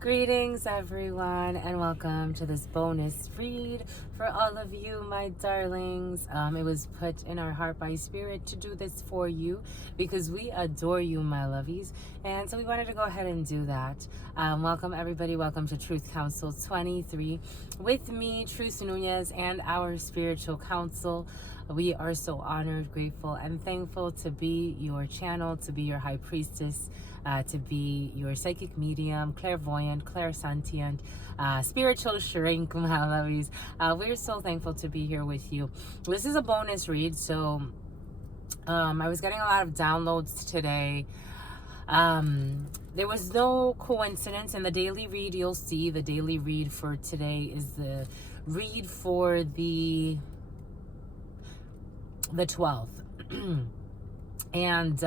Greetings everyone, and welcome to this bonus read for all of you, my darlings. It was put in our heart by spirit to do this for you because we adore you, my lovies, and so we wanted to go ahead and do that. Welcome everybody, welcome to Truth Council 23 with me, Truth Nunez, and our spiritual council. We are so honored, grateful, and thankful to be your channel, to be your high priestess, to be your psychic medium, clairvoyant, clairsentient, spiritual shrink, my lovies. We're so thankful to be here with you. This is a bonus read, so I was getting a lot of downloads today. There was no coincidence. In the daily read, you'll see the daily read for today is the read for the 12th. And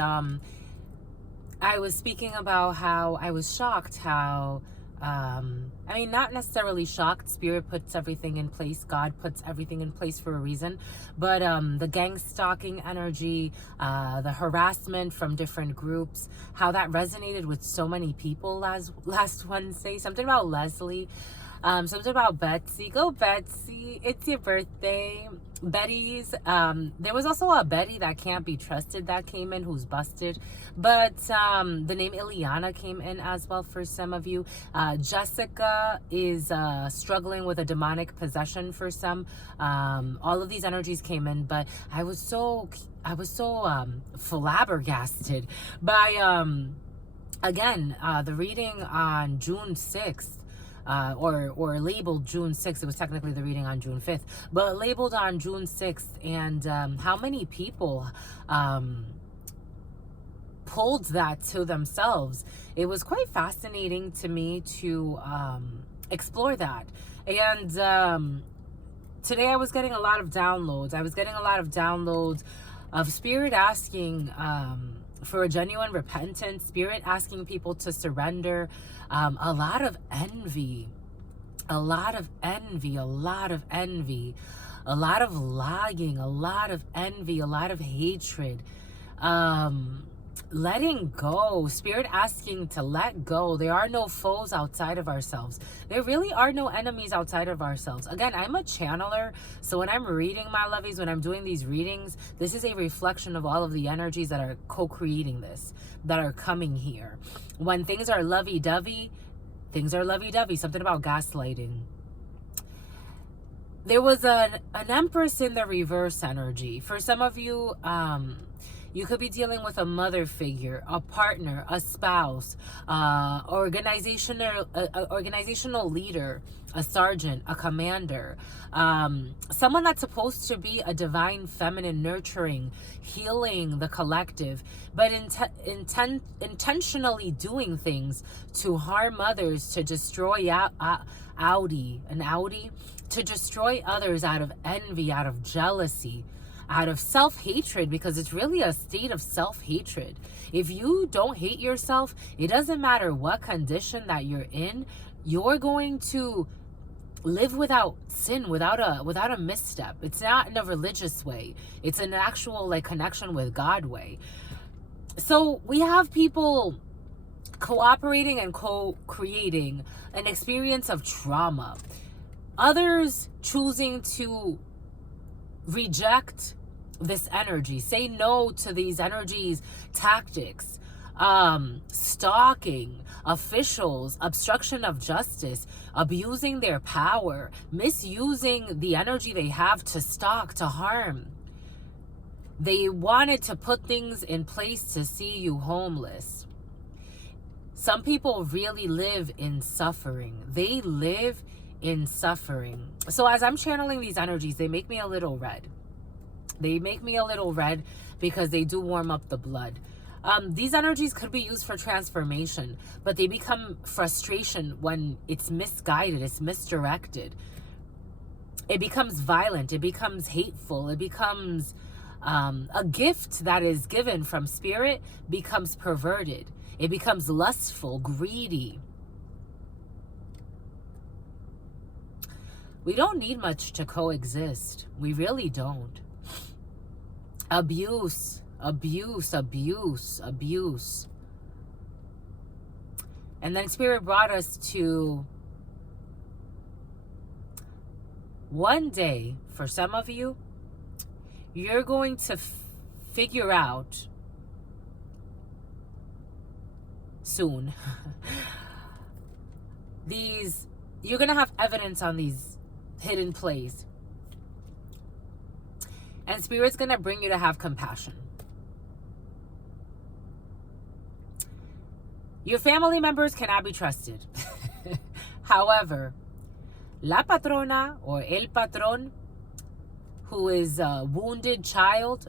I was speaking about how I was shocked how not necessarily shocked. Spirit puts everything in place. God puts everything in place for a reason. But the gang stalking energy, the harassment from different groups, how that resonated with so many people last Wednesday. Something about Leslie. Something about Betsy. Go Betsy. It's your birthday. Betty's. There was also a Betty that can't be trusted that came in, who's busted. But the name Ileana came in as well for some of you. Jessica is struggling with a demonic possession for some. All of these energies came in, but I was so flabbergasted by again the reading on June 6th. Or labeled June 6th. It was technically the reading on June 5th, but labeled on June 6th. And how many people pulled that to themselves. It was quite fascinating to me to explore that. And today I was getting a lot of downloads. I was getting a lot of downloads of Spirit asking for a genuine repentance, Spirit asking people to surrender, a lot of envy, a lot of envy, a lot of envy, a lot of lying, a lot of envy, a lot of hatred, letting go. Spirit asking to let go. There are no foes outside of ourselves. There really are no enemies outside of ourselves. Again, I'm a channeler, so when I'm reading, my lovies, when I'm doing these readings, this is a reflection of all of the energies that are co-creating this, that are coming here. When things are lovey-dovey, things are lovey-dovey. Something about gaslighting. There was an Empress in the reverse energy. For some of you, you could be dealing with a mother figure, a partner, a spouse, organizational leader, a sergeant, a commander, someone that's supposed to be a divine feminine, nurturing, healing the collective, but intentionally doing things to harm others, to destroy to destroy others out of envy, out of jealousy, out of self-hatred, because it's really a state of self-hatred. If you don't hate yourself, it doesn't matter what condition that you're in, you're going to live without sin, without a misstep. It's not in a religious way. It's an actual connection with God way. So we have people cooperating and co-creating an experience of trauma. Others choosing to reject this energy, say no to these energies, tactics, stalking, officials, obstruction of justice, abusing their power, misusing the energy they have to stalk, to harm. They wanted to put things in place to see you homeless. Some people really live in suffering. They live in suffering. So as I'm channeling these energies, they make me a little red. They make me a little red because they do warm up the blood. These energies could be used for transformation, but they become frustration when it's misguided, it's misdirected. It becomes violent, it becomes hateful, it becomes a gift that is given from Spirit becomes perverted. It becomes lustful, greedy. We don't need much to coexist. We really don't. Abuse, abuse, abuse, abuse. And then Spirit brought us to one day, for some of you, you're going to figure out soon you're going to have evidence on these hidden plays. And Spirit's going to bring you to have compassion. Your family members cannot be trusted. However, la patrona or el patron, who is a wounded child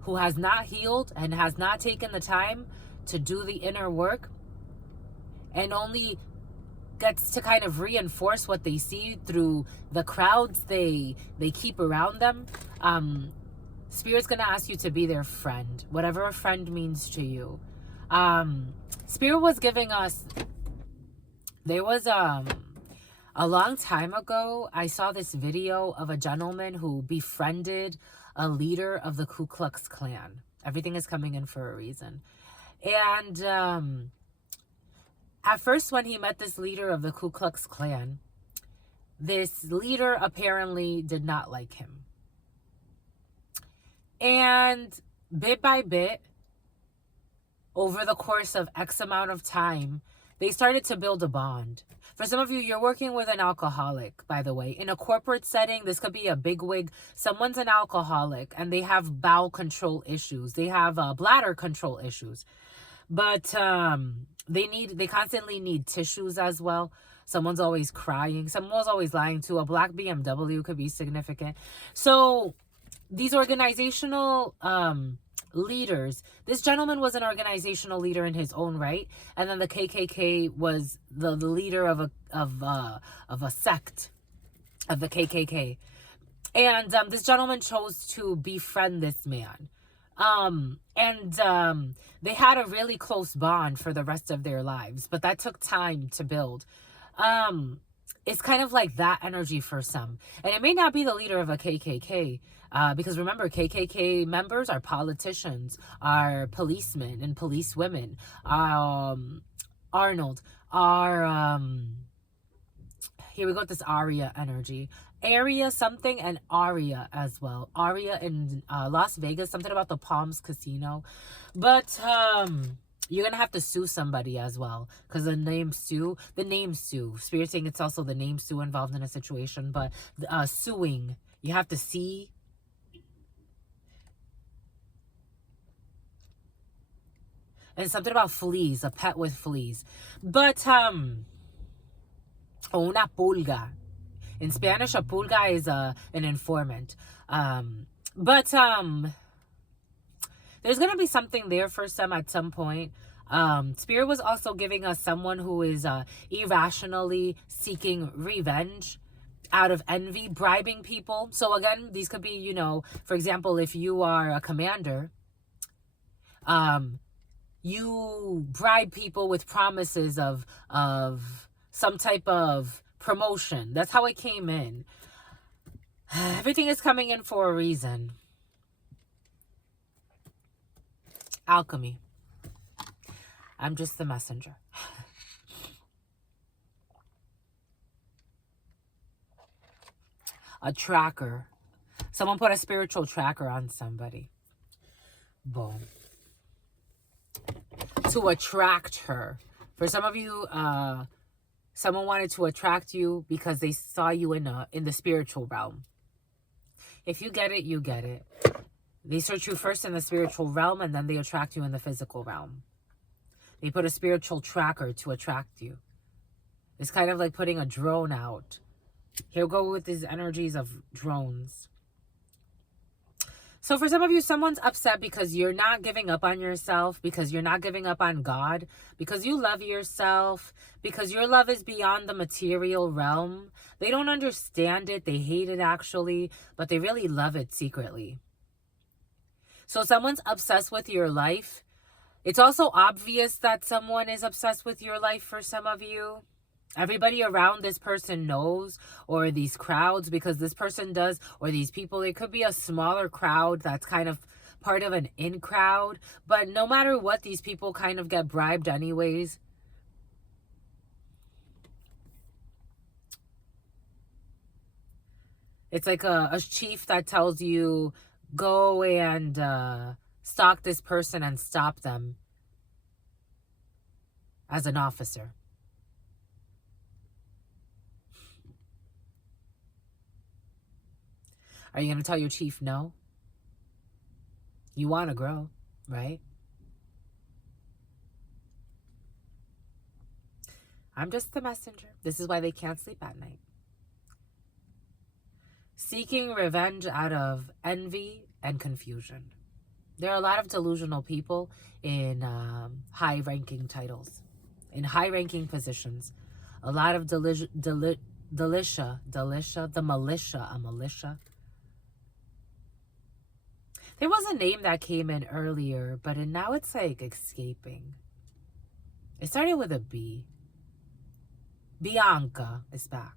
who has not healed and has not taken the time to do the inner work and only gets to kind of reinforce what they see through the crowds they keep around them. Spirit's gonna ask you to be their friend, whatever a friend means to you. Spirit was giving us, there was a long time ago, I saw this video of a gentleman who befriended a leader of the Ku Klux Klan. Everything is coming in for a reason. And at first, when he met this leader of the Ku Klux Klan, this leader apparently did not like him. And bit by bit, over the course of X amount of time, they started to build a bond. For some of you, you're working with an alcoholic, by the way. In a corporate setting, this could be a bigwig. Someone's an alcoholic and they have bowel control issues. They have bladder control issues. But they constantly need tissues as well. Someone's always crying. Someone's always lying too. A black BMW could be significant. So these organizational leaders, this gentleman was an organizational leader in his own right, and then the KKK was the leader of a sect of the KKK, and this gentleman chose to befriend this man, and they had a really close bond for the rest of their lives, but that took time to build. It's kind of like that energy for some, and it may not be the leader of a KKK. Because remember, KKK members are politicians, are policemen and policewomen. Arnold, here we got this Aria energy. Area something and Aria as well. Aria in Las Vegas, something about the Palms Casino. But you're going to have to sue somebody as well. Because the name Sue. Spirit saying it's also the name Sue involved in a situation. But suing, you have to see. And something about fleas, a pet with fleas. But, una pulga. In Spanish, a pulga is an informant. But there's going to be something there for some at some point. Spirit was also giving us someone who is irrationally seeking revenge out of envy, bribing people. So again, these could be, you know, for example, if you are a commander, you bribe people with promises of some type of promotion. That's how it came in. Everything is coming in for a reason. Alchemy. I'm just the messenger. A tracker. Someone put a spiritual tracker on somebody. Boom. To attract her. For some of you, someone wanted to attract you because they saw you in the spiritual realm. If you get it, you get it. They search you first in the spiritual realm and then they attract you in the physical realm. They put a spiritual tracker to attract you. It's kind of like putting a drone out. Here we go with these energies of drones. So for some of you, someone's upset because you're not giving up on yourself, because you're not giving up on God, because you love yourself, because your love is beyond the material realm. They don't understand it. They hate it actually, but they really love it secretly. So someone's obsessed with your life. It's also obvious that someone is obsessed with your life for some of you. Everybody around this person knows, or these crowds, because this person does, or these people, it could be a smaller crowd that's kind of part of an in crowd. But no matter what, these people kind of get bribed anyways. It's like a chief that tells you, go and stalk this person and stop them as an officer. Are you going to tell your chief no? You want to grow, right? I'm just the messenger. This is why they can't sleep at night. Seeking revenge out of envy and confusion. There are a lot of delusional people in high-ranking titles, in high-ranking positions. A lot of the militia. There was a name that came in earlier, but now it's like escaping. It started with a B. Bianca is back.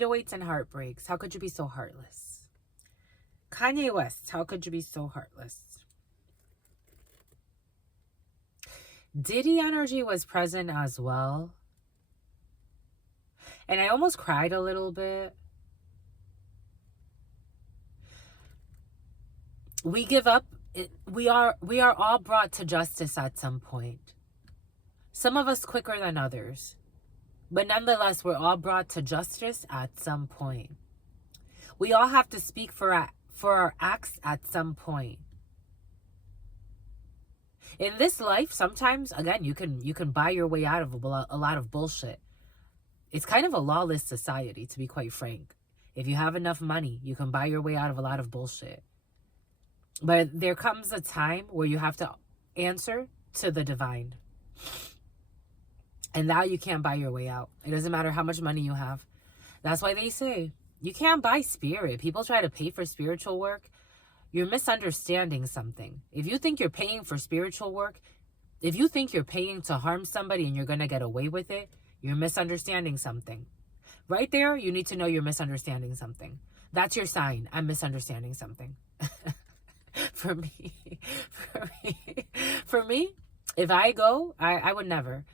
Weights and heartbreaks. How could you be so heartless? Kanye West. How could you be so heartless? Diddy energy was present as well. And I almost cried a little bit. We give up. We are all brought to justice at some point. Some of us quicker than others. But nonetheless, we're all brought to justice at some point. We all have to speak for our acts at some point. In this life, sometimes, again, you can buy your way out of a lot of bullshit. It's kind of a lawless society, to be quite frank. If you have enough money, you can buy your way out of a lot of bullshit. But there comes a time where you have to answer to the divine. And now you can't buy your way out. It doesn't matter how much money you have. That's why they say you can't buy spirit. People try to pay for spiritual work. You're misunderstanding something. If you think you're paying for spiritual work, if you think you're paying to harm somebody and you're going to get away with it, you're misunderstanding something. Right there, you need to know you're misunderstanding something. That's your sign. I'm misunderstanding something. For me, if I go, I would never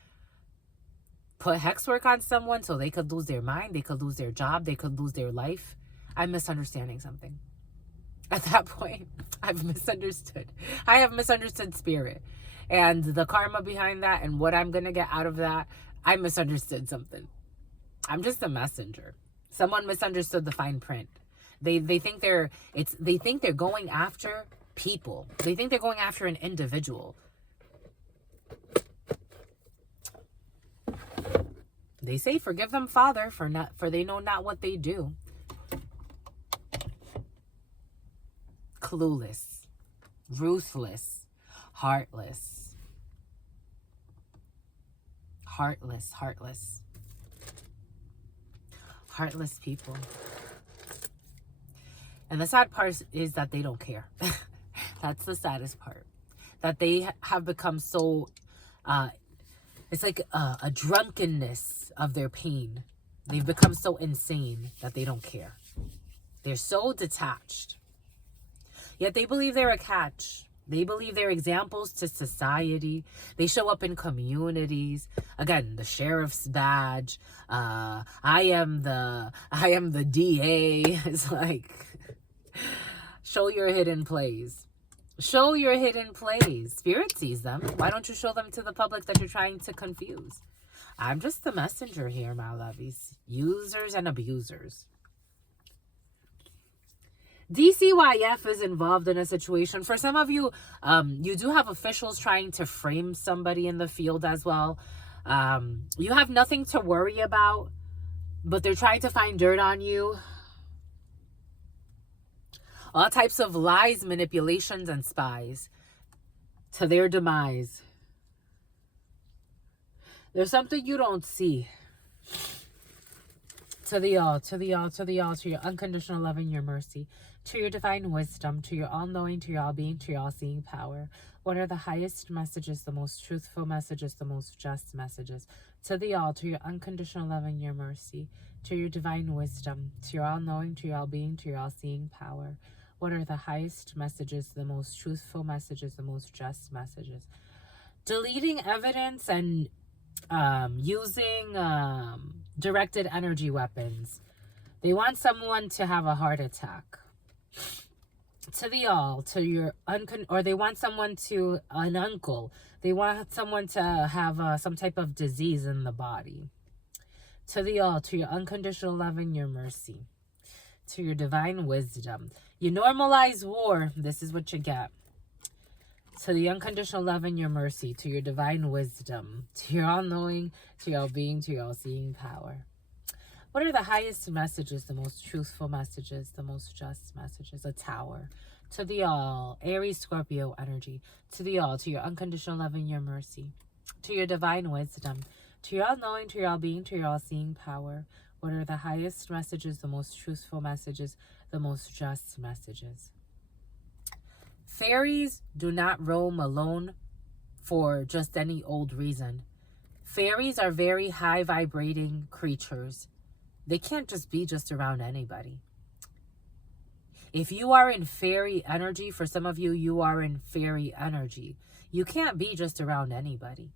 put hex work on someone so they could lose their mind, they could lose their job, they could lose their life. I'm misunderstanding something. At that point, I've misunderstood. I have misunderstood spirit. And the karma behind that and what I'm going to get out of that, I misunderstood something. I'm just a messenger. Someone misunderstood the fine print. They think they're going after people. They think they're going after an individual. They say, forgive them, Father, for they know not what they do. Clueless, ruthless, heartless. Heartless people. And the sad part is that they don't care. That's the saddest part. That they have become so, it's like a drunkenness of their pain. They've become so insane that they don't care. They're so detached. Yet they believe they're a catch. They believe they're examples to society. They show up in communities. Again, the sheriff's badge. I am the DA. It's like, show your hidden plays. Show your hidden plays. Spirit sees them. Why don't you show them to the public that you're trying to confuse? I'm just the messenger here, my lovies. Users and abusers. DCYF is involved in a situation. For some of you, you do have officials trying to frame somebody in the field as well. You have nothing to worry about, but they're trying to find dirt on you. All types of lies, manipulations, and spies to their demise. There's something you don't see. To your unconditional love and your mercy. to your divine wisdom, to your all-knowing, to your all-being, to your all-seeing power. What are the highest messages, the most truthful messages, the most just messages? To the all, to your unconditional love and your mercy, to your divine wisdom, to your all-knowing, to your all-being, to your all-seeing power. What are the highest messages, the most truthful messages, the most just messages? Deleting evidence and using directed energy weapons. They want someone to have a heart attack. To the all, to your or they want someone to, an uncle. They want someone to have some type of disease in the body. To the all, to your unconditional love and your mercy. To your divine wisdom. You normalize war, this is what you get. To the unconditional love and your mercy, to your divine wisdom, to your all-knowing, to your all-being, to your all-seeing power. What are the highest messages, the most truthful messages, the most just messages? A tower. To the all, Aries, Scorpio energy. To the all, to your unconditional love and your mercy. To your divine wisdom, to your all-knowing, to your all-being, to your all-seeing power. What are the highest messages, the most truthful messages, the most just messages? Fairies do not roam alone for just any old reason. Fairies are very high vibrating creatures. They can't just be just around anybody. If you are in fairy energy, for some of you, you are in fairy energy. You can't be just around anybody.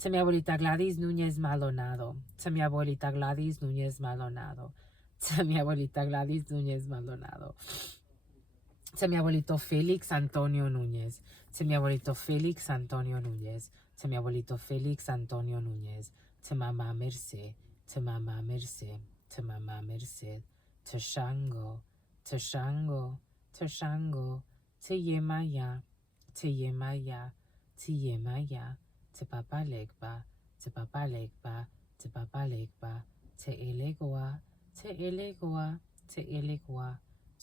To mi abuelita Gladys Núñez Maldonado. To mi abuelita Gladys Núñez Maldonado. To mi abuelita Gladys Núñez Maldonado. To mi abuelito Félix Antonio Núñez. To mi abuelito Félix Antonio Núñez. To mi abuelito Félix Antonio Núñez. To Mama Merced. To Mama Merced. To Mama Merced. To Shango. To Shango. To Shango. To Yemaya. To Yemaya. To Yemaya. To Papa Legba. To Papa Legba. To Papa Legba. To Elegua. To Elegua. To Elegua.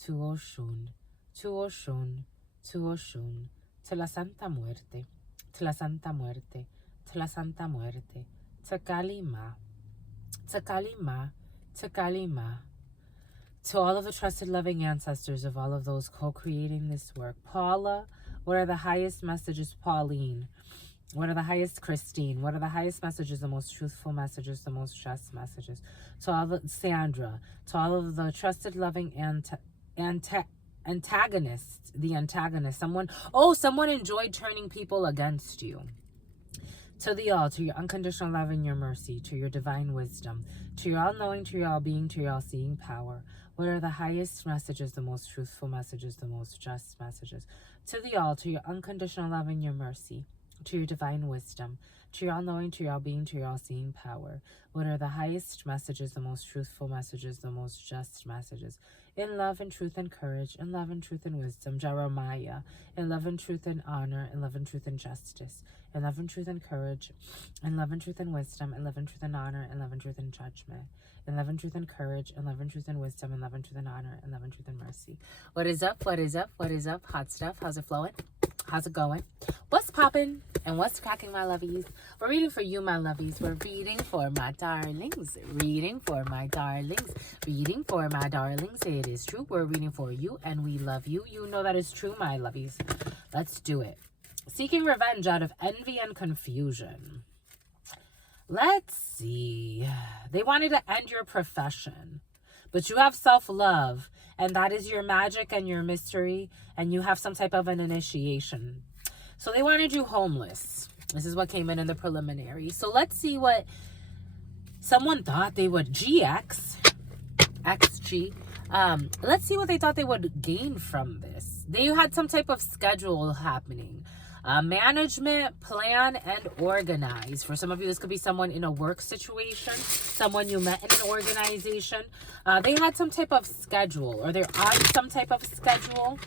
To Oshun. To Oshun, to Oshun, to la Santa Muerte, to la Santa Muerte, to la Santa Muerte, to Kalima, to Kalima, to Kalima, to all of the trusted loving ancestors of all of those co-creating this work. Paula, what are the highest messages? Pauline, what are the highest? Christine, what are the highest messages, the most truthful messages, the most just messages? To all the Sandra, to all of the trusted loving antagonist, the antagonist, someone enjoyed turning people against you. To the all, to your unconditional love and your mercy, to your divine wisdom, to your all-knowing, to your all-being, to your all-seeing power. What are the highest messages, the most truthful messages, the most just messages? To the all, to your unconditional love and your mercy, to your divine wisdom, to your all-knowing, to your all-being, to your all-seeing power. What are the highest messages, the most truthful messages, the most just messages? In love and truth and courage, in love and truth and wisdom, Jeremiah, in love and truth and honor, in love and truth and justice, in love and truth and courage, in love and truth and wisdom, in love and truth and honor, in love and truth and judgment, in love and truth and courage, in love and truth and wisdom, in love and truth and honor, in love and truth and mercy. What is up? What is up? What is up? Hot stuff. How's it flowing? How's it going? What's popping? And what's cracking, my lovies? We're reading for you, my lovies. We're reading for my darlings. Reading for my darlings. Reading for my darlings. It is true. We're reading for you, and we love you. You know that is true, my lovies. Let's do it. Seeking revenge out of envy and confusion. Let's see. They wanted to end your profession, but you have self-love, and that is your magic and your mystery, and you have some type of an initiation. So they wanted you homeless. This is what came in the preliminary. So let's see what someone thought they would, XG. Let's see what they thought they would gain from this. They had some type of schedule happening. Management, plan, and organize. For some of you, this could be someone in a work situation, someone you met in an organization. They had some type of schedule, or they're on some type of schedule.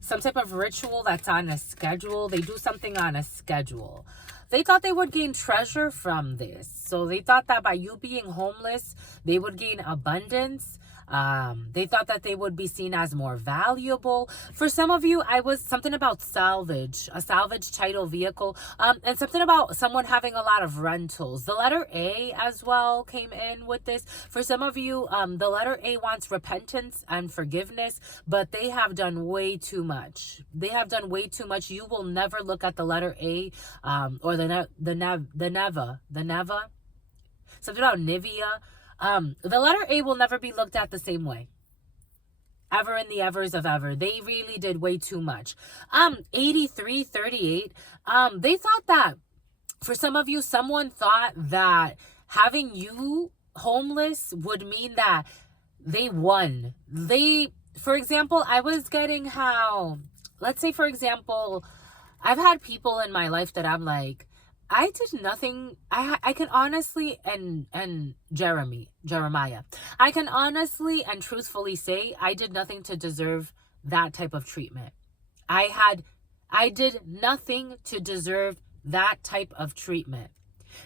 Some type of ritual that's on a schedule. They do something on a schedule. They thought they would gain treasure from this. So they thought that by you being homeless, they would gain abundance. They thought that they would be seen as more valuable. For some of you, I was something about salvage, a salvage title vehicle, and something about someone having a lot of rentals. The letter A as well came in with this. For some of you, the letter A wants repentance and forgiveness, but they have done way too much. They have done way too much. You will never look at the letter A, or the Neva, something about Nivea. The letter A will never be looked at the same way. Ever in the evers of ever. They really did way too much. 8338. They thought that, for some of you, someone thought that having you homeless would mean that they won. For example, I was getting how, let's say, for example, I've had people in my life that I'm like, I did nothing. I can honestly, and Jeremiah, I can honestly and truthfully say I did nothing to deserve that type of treatment. I did nothing to deserve that type of treatment.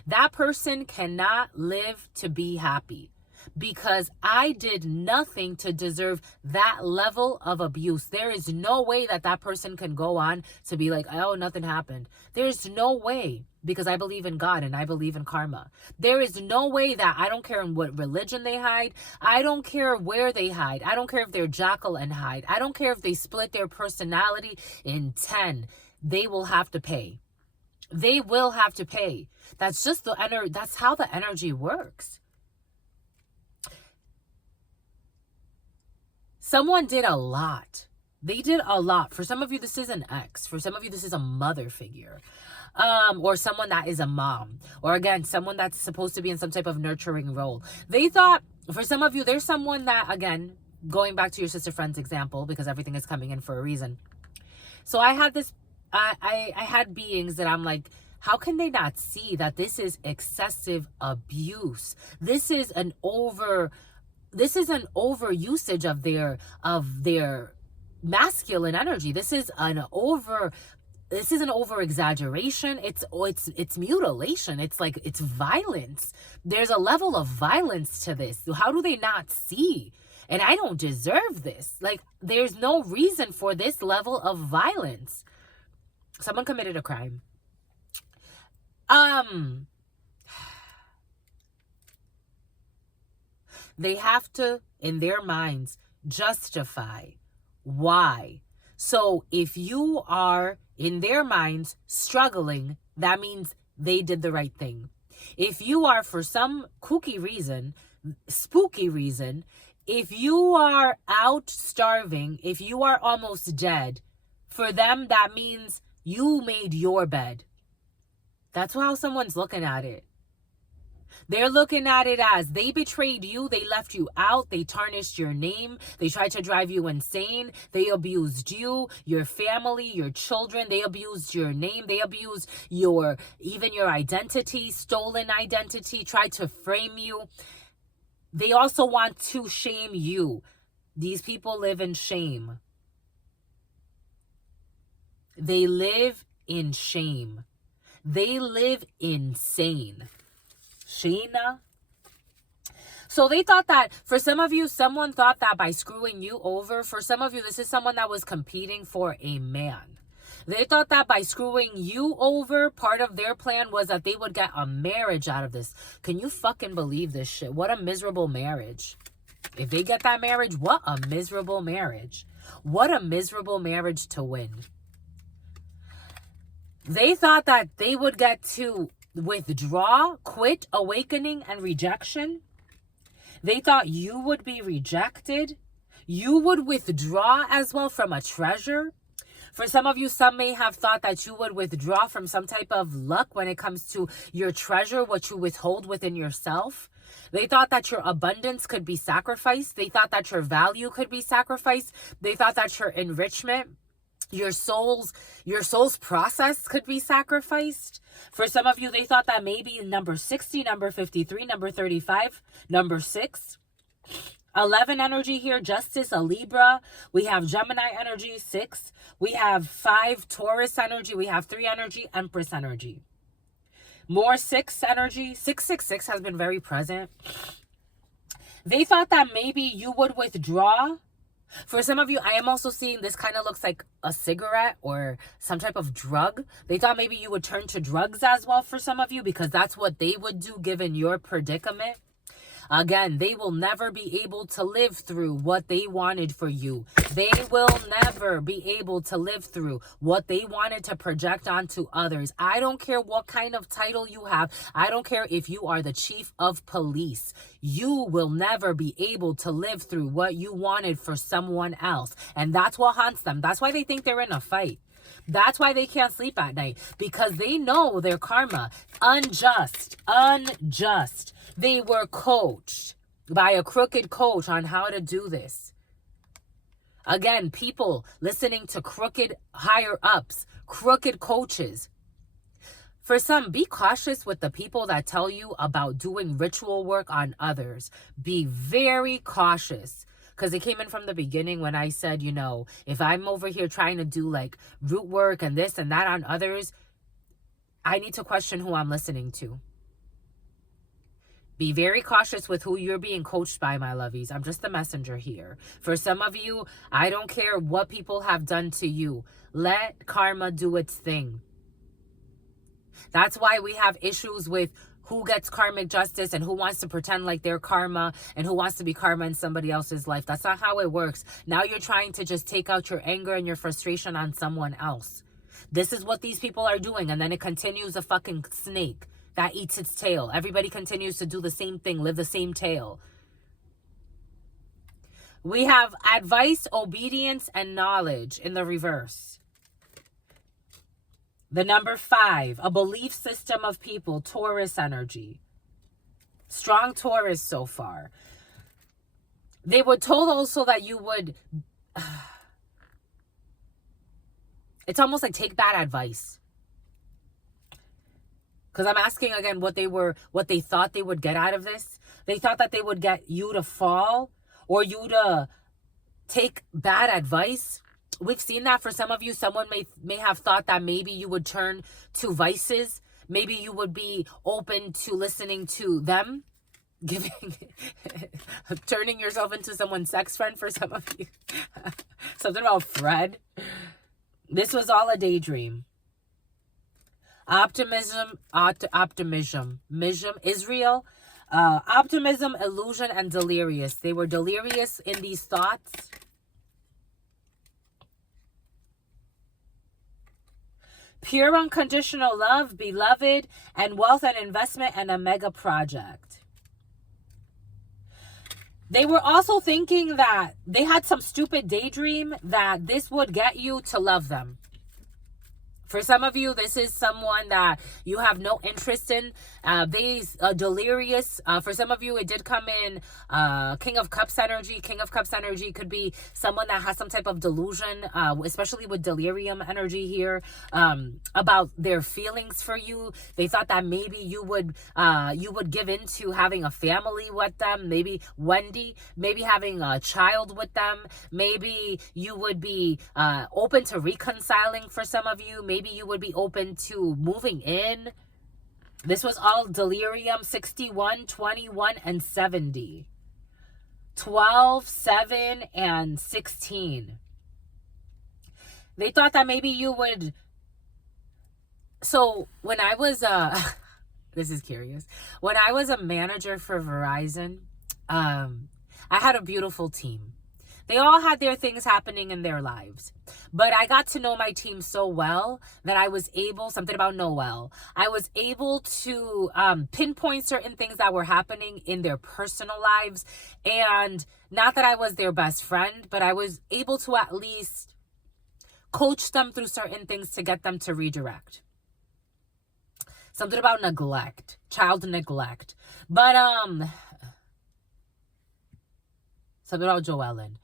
That person cannot live to be happy, because I did nothing to deserve that level of abuse. There is no way that that person can go on to be like, oh, nothing happened. There's no way, because I believe in God and I believe in karma. There is no way that, I don't care in what religion they hide. I don't care where they hide. I don't care if they're Jekyll and Hyde. I don't care if they split their personality in 10. They will have to pay. They will have to pay. That's just the energy. That's how the energy works. Someone did a lot. They did a lot. For some of you, this is an ex. For some of you, this is a mother figure. Or someone that is a mom. Or again, someone that's supposed to be in some type of nurturing role. They thought, for some of you, there's someone that, again, going back to your sister friend's example, because everything is coming in for a reason. So I had this, I had beings that I'm like, how can they not see that this is excessive abuse? This is an overusage of their masculine energy. This is an over exaggeration. It's mutilation. It's like, it's violence. There's a level of violence to this. How do they not see? And I don't deserve this. Like, there's no reason for this level of violence. Someone committed a crime. They have to, in their minds, justify why. So if you are, in their minds, struggling, that means they did the right thing. If you are, for some kooky reason, spooky reason, if you are out starving, if you are almost dead, for them, that means you made your bed. That's how someone's looking at it. They're looking at it as they betrayed you, they left you out, they tarnished your name, they tried to drive you insane, they abused you, your family, your children, they abused your name, they abused even your identity, stolen identity, tried to frame you. They also want to shame you. These people live in shame. They live in shame. They live insane. Sheena. So they thought that, for some of you, someone thought that by screwing you over, for some of you, this is someone that was competing for a man. They thought that by screwing you over, part of their plan was that they would get a marriage out of this. Can you fucking believe this shit? What a miserable marriage. If they get that marriage, what a miserable marriage. What a miserable marriage to win. They thought that they would get to withdraw, quit, awakening, and rejection. They thought you would be rejected. You would withdraw as well from a treasure. For some of you, some may have thought that you would withdraw from some type of luck when it comes to your treasure, what you withhold within yourself. They thought that your abundance could be sacrificed. They thought that your value could be sacrificed. They thought that your enrichment, your soul's process could be sacrificed. For some of you, they thought that maybe number 60, number 53, number 35, number 6, 11 energy here, Justice, a Libra. We have Gemini energy, 6. We have 5, Taurus energy. We have 3 energy, Empress energy. More 6 energy. 666 has been very present. They thought that maybe you would withdraw. For some of you, I am also seeing this kind of looks like a cigarette or some type of drug. They thought maybe you would turn to drugs as well for some of you, because that's what they would do given your predicament. Again, they will never be able to live through what they wanted for you. They will never be able to live through what they wanted to project onto others. I don't care what kind of title you have. I don't care if you are the chief of police. You will never be able to live through what you wanted for someone else. And that's what haunts them. That's why they think they're in a fight. That's why they can't sleep at night, because they know their karma. Unjust. They were coached by a crooked coach on how to do this. Again, people listening to crooked higher ups, crooked coaches. For some, be cautious with the people that tell you about doing ritual work on others. Be very cautious. Because it came in from the beginning when I said, you know, if I'm over here trying to do like root work and this and that on others, I need to question who I'm listening to. Be very cautious with who you're being coached by, my lovies. I'm just the messenger here. For some of you, I don't care what people have done to you. Let karma do its thing. That's why we have issues with who gets karmic justice and who wants to pretend like they're karma and who wants to be karma in somebody else's life. That's not how it works. Now you're trying to just take out your anger and your frustration on someone else. This is what these people are doing. And then it continues, a fucking snake that eats its tail. Everybody continues to do the same thing, live the same tale. We have advice, obedience, and knowledge in the reverse. The number 5, a belief system of people, Taurus energy. Strong Taurus so far. They were told also that you would, it's almost like take bad advice. Because I'm asking again what they thought they would get out of this. They thought that they would get you to fall or you to take bad advice. We've seen that for some of you. Someone may have thought that maybe you would turn to vices. Maybe you would be open to listening to them, turning yourself into someone's sex friend for some of you. Something about Fred. This was all a daydream. Optimism, Israel. Optimism, illusion, and delirious. They were delirious in these thoughts. Pure unconditional love, beloved, and wealth and investment, and a mega project. They were also thinking that they had some stupid daydream that this would get you to love them. For some of you, this is someone that you have no interest in. These delirious. For some of you, it did come in King of Cups energy. King of Cups energy could be someone that has some type of delusion, especially with delirium energy here, about their feelings for you. They thought that maybe you would give into having a family with them. Maybe Wendy, maybe having a child with them. Maybe you would be open to reconciling for some of you. Maybe you would be open to moving in. This was all delirium. 61, 21, and 70. 12, 7, and 16. They thought that maybe you would. So when I was this is curious. When I was a manager for Verizon, I had a beautiful team. They all had their things happening in their lives. But I got to know my team so well that I was able, something about Noel, I was able to pinpoint certain things that were happening in their personal lives. And not that I was their best friend, but I was able to at least coach them through certain things to get them to redirect. Something about neglect, child neglect. But something about Joellen.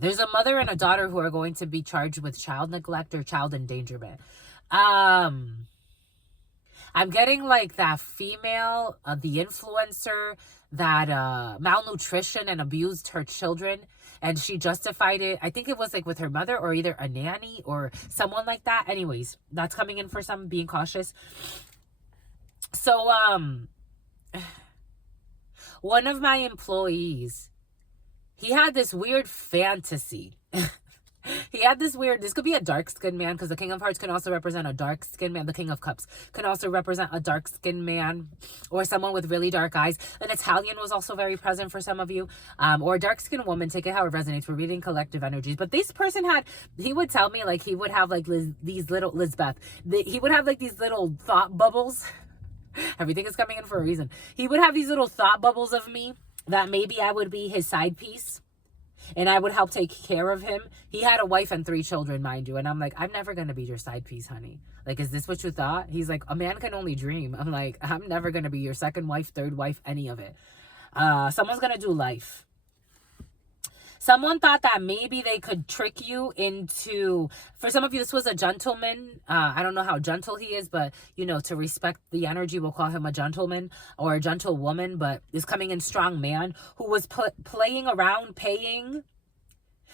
There's a mother and a daughter who are going to be charged with child neglect or child endangerment. I'm getting like that female, the influencer that malnutrition and abused her children, and she justified it. I think it was like with her mother or either a nanny or someone like that. Anyways, that's coming in for some, being cautious. So one of my employees, he had this weird fantasy. He had this weird, this could be a dark-skinned man, because the King of Hearts can also represent a dark-skinned man. The King of Cups can also represent a dark-skinned man or someone with really dark eyes. An Italian was also very present for some of you, or a dark-skinned woman. Take it how it resonates. We're reading collective energies. But this person had, he would tell me, like, he would have, like, these little, Lisbeth, he would have, like, these little thought bubbles. Everything is coming in for a reason. He would have these little thought bubbles of me that maybe I would be his side piece. And I would help take care of him. He had a wife and 3 children, mind you. And I'm like, I'm never going to be your side piece, honey. Like, is this what you thought? He's like, a man can only dream. I'm like, I'm never going to be your second wife, third wife, any of it. Someone's going to do life. Someone thought that maybe they could trick you into, for some of you, this was a gentleman. I don't know how gentle he is, but, you know, to respect the energy, we'll call him a gentleman or a gentlewoman, but is coming in strong man who was playing around, paying,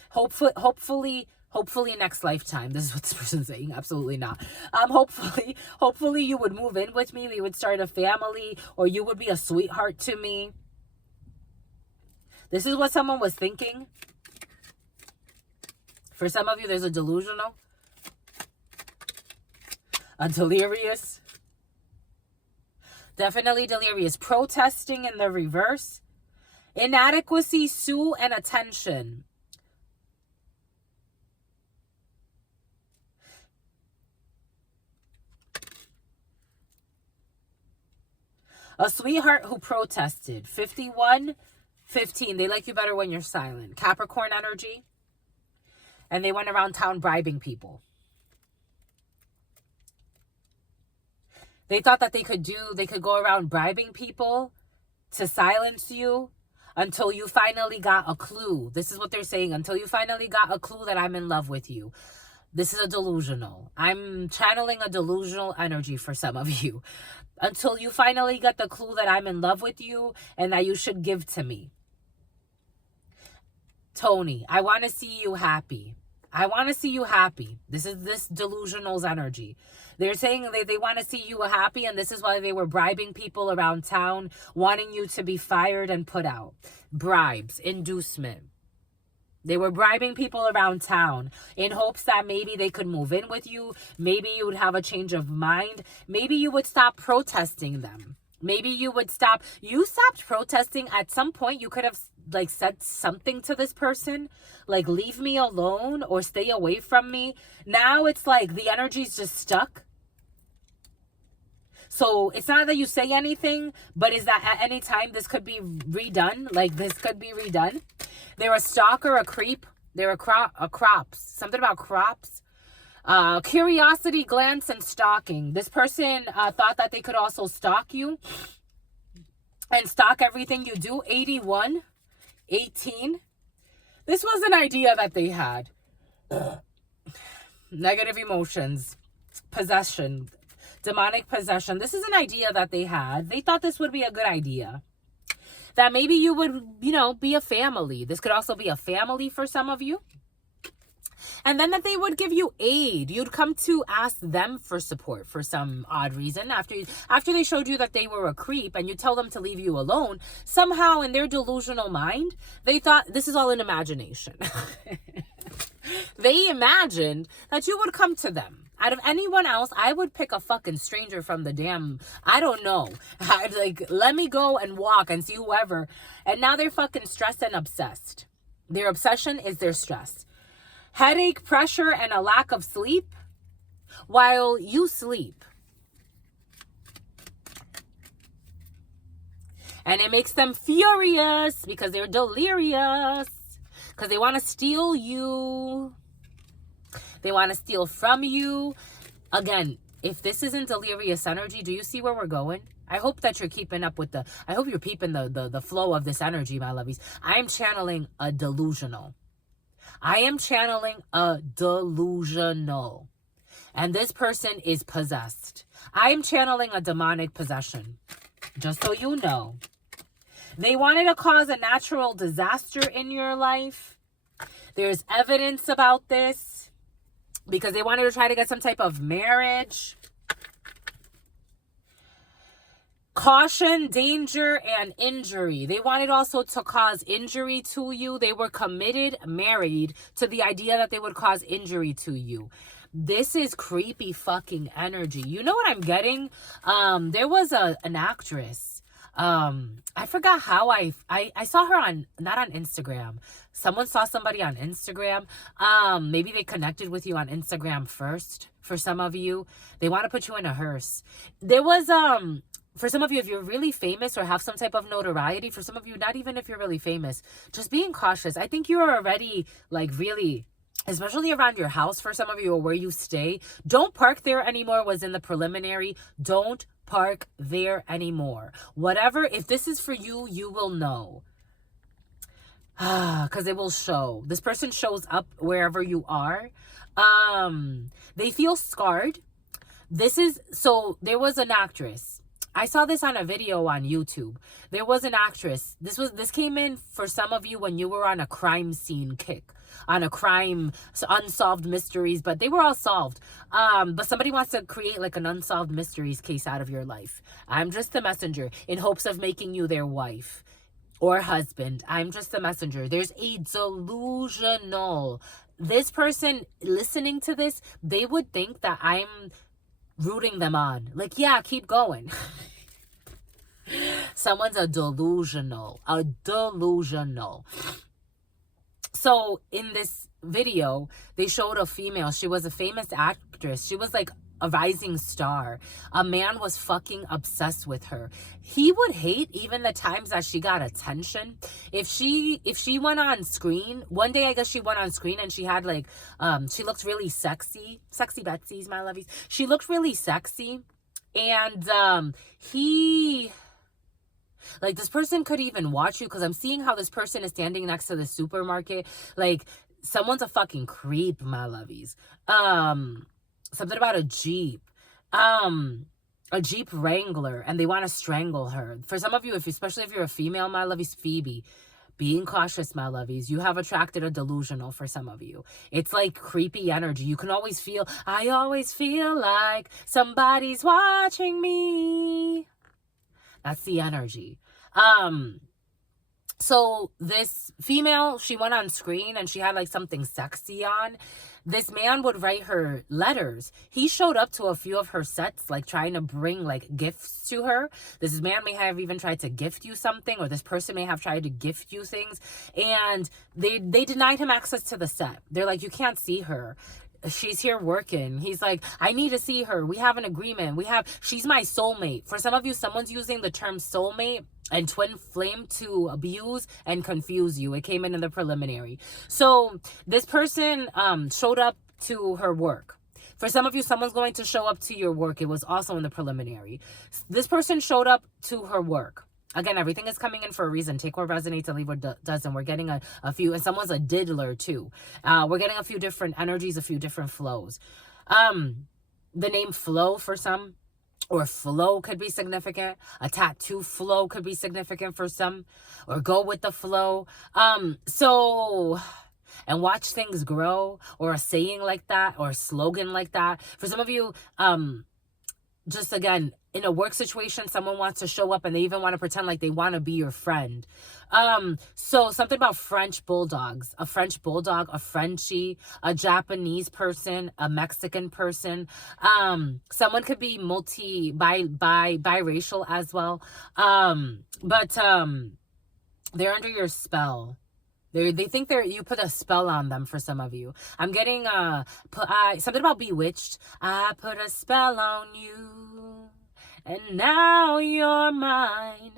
hopefully next lifetime. This is what this person's saying. Absolutely not. Hopefully you would move in with me. We would start a family, or you would be a sweetheart to me. This is what someone was thinking. For some of you, there's a delusional, a delirious, definitely delirious, protesting in the reverse, inadequacy, sue, and attention. A sweetheart who protested. 51-15. They like you better when you're silent. Capricorn energy. And they went around town bribing people. They thought that they could go around bribing people to silence you until you finally got a clue. This is what they're saying. Until you finally got a clue that I'm in love with you. This is a delusional. I'm channeling a delusional energy for some of you. Until you finally get the clue that I'm in love with you and that you should give to me. Tony, I want to see you happy. I want to see you happy. This is this delusional's energy. They're saying they want to see you happy, and this is why they were bribing people around town, wanting you to be fired and put out. Bribes, inducement. They were bribing people around town in hopes that maybe they could move in with you. Maybe you would have a change of mind. Maybe you would stop protesting them. Maybe you would stop. You stopped protesting. At some point, you could have like said something to this person, like leave me alone or stay away from me. Now it's like the energy's just stuck. So it's not that you say anything, but is that at any time this could be redone? Like this could be redone. They're a stalker, a creep. They're a crops. Something about crops. Curiosity, glance, and stalking. This person thought that they could also stalk you and stalk everything you do. 81, 18. This was an idea that they had. Negative emotions, possession, demonic possession. This is an idea that they had. They thought this would be a good idea. That maybe you would, be a family. This could also be a family for some of you. And then that they would give you aid. You'd come to ask them for support for some odd reason. After they showed you that they were a creep and you tell them to leave you alone, somehow in their delusional mind, they thought this is all an imagination. They imagined that you would come to them. Out of anyone else, I would pick a fucking stranger from the damn, I don't know. Let me go and walk and see whoever. And now they're fucking stressed and obsessed. Their obsession is their stress. Headache, pressure, and a lack of sleep while you sleep. And it makes them furious because they're delirious. Because they want to steal you. They want to steal from you. Again, if this isn't delirious energy, do you see where we're going? I hope that you're keeping up with I hope you're peeping the flow of this energy, my lovies. I'm channeling a delusional. I am channeling a delusional. And this person is possessed. I am channeling a demonic possession. Just so you know. They wanted to cause a natural disaster in your life. There's evidence about this. Because they wanted to try to get some type of marriage. Caution, danger, and injury. They wanted also to cause injury to you. They were committed, married to the idea that they would cause injury to you. This is creepy fucking energy. You know what I'm getting? There was an actress. I forgot how I saw her on, not on Instagram. Someone saw somebody on Instagram. Maybe they connected with you on Instagram first. For some of you, they want to put you in a hearse. There was, for some of you, if you're really famous or have some type of notoriety, for some of you, not even if you're really famous, just being cautious. I think you're already like really, especially around your house, for some of you, or where you stay. Don't park there anymore was in the preliminary. Don't park there anymore. Whatever, if this is for you, you will know. Because it will show. This person shows up wherever you are. They feel scarred. So there was an actress. I saw this on a video on YouTube. There was an actress. This came in for some of you when you were on a crime scene kick, on a crime, unsolved mysteries, but they were all solved. But somebody wants to create like an unsolved mysteries case out of your life. I'm just the messenger in hopes of making you their wife or husband. I'm just the messenger. There's a delusional. This person listening to this, they would think that I'm rooting them on. Like, yeah, keep going. Someone's a delusional. A delusional. So in this video, they showed a female. She was a famous actress. She was like a rising star. A man was fucking obsessed with her. He would hate even the times that she got attention. If she went on screen, one day I guess she went on screen and she had like, she looked really sexy. Sexy Betsy's, my lovies. She looked really sexy. And he... like, this person could even watch you, because I'm seeing how this person is standing next to the supermarket. Like, someone's a fucking creep, my lovies. Something about a Jeep. A Jeep Wrangler, and they want to strangle her. For some of you, especially if you're a female, my lovies, Phoebe, being cautious, my lovies. You have attracted a delusional for some of you. It's like creepy energy. You can always feel, I always feel like somebody's watching me. That's the energy. So this female, she went on screen and she had like something sexy on. This man would write her letters. He showed up to a few of her sets, like trying to bring like gifts to her. This man may have even tried to gift you something, or this person may have tried to gift you things. And they denied him access to the set. They're like, you can't see her. She's here working. He's like, I need to see her. We have an agreement. She's my soulmate. For some of you, someone's using the term soulmate and twin flame to abuse and confuse you. It came in the preliminary. So this person showed up to her work. For some of you, someone's going to show up to your work. It was also in the preliminary. This person showed up to her work. Again, everything is coming in for a reason. Take what resonates and leave what doesn't. We're getting a few, and someone's a diddler too. We're getting a few different energies, a few different flows. The name Flo for some, or flow could be significant. A tattoo flow could be significant for some, or go with the flow. And watch things grow, or a saying like that, or a slogan like that. For some of you, just again, in a work situation, someone wants to show up and they even want to pretend like they want to be your friend. So something about French bulldogs, a French bulldog, a Frenchie, a Japanese person, a Mexican person. Someone could be biracial as well. But they're under your spell. They think you put a spell on them. For some of you, I'm getting something about bewitched. I put a spell on you, and now you're mine.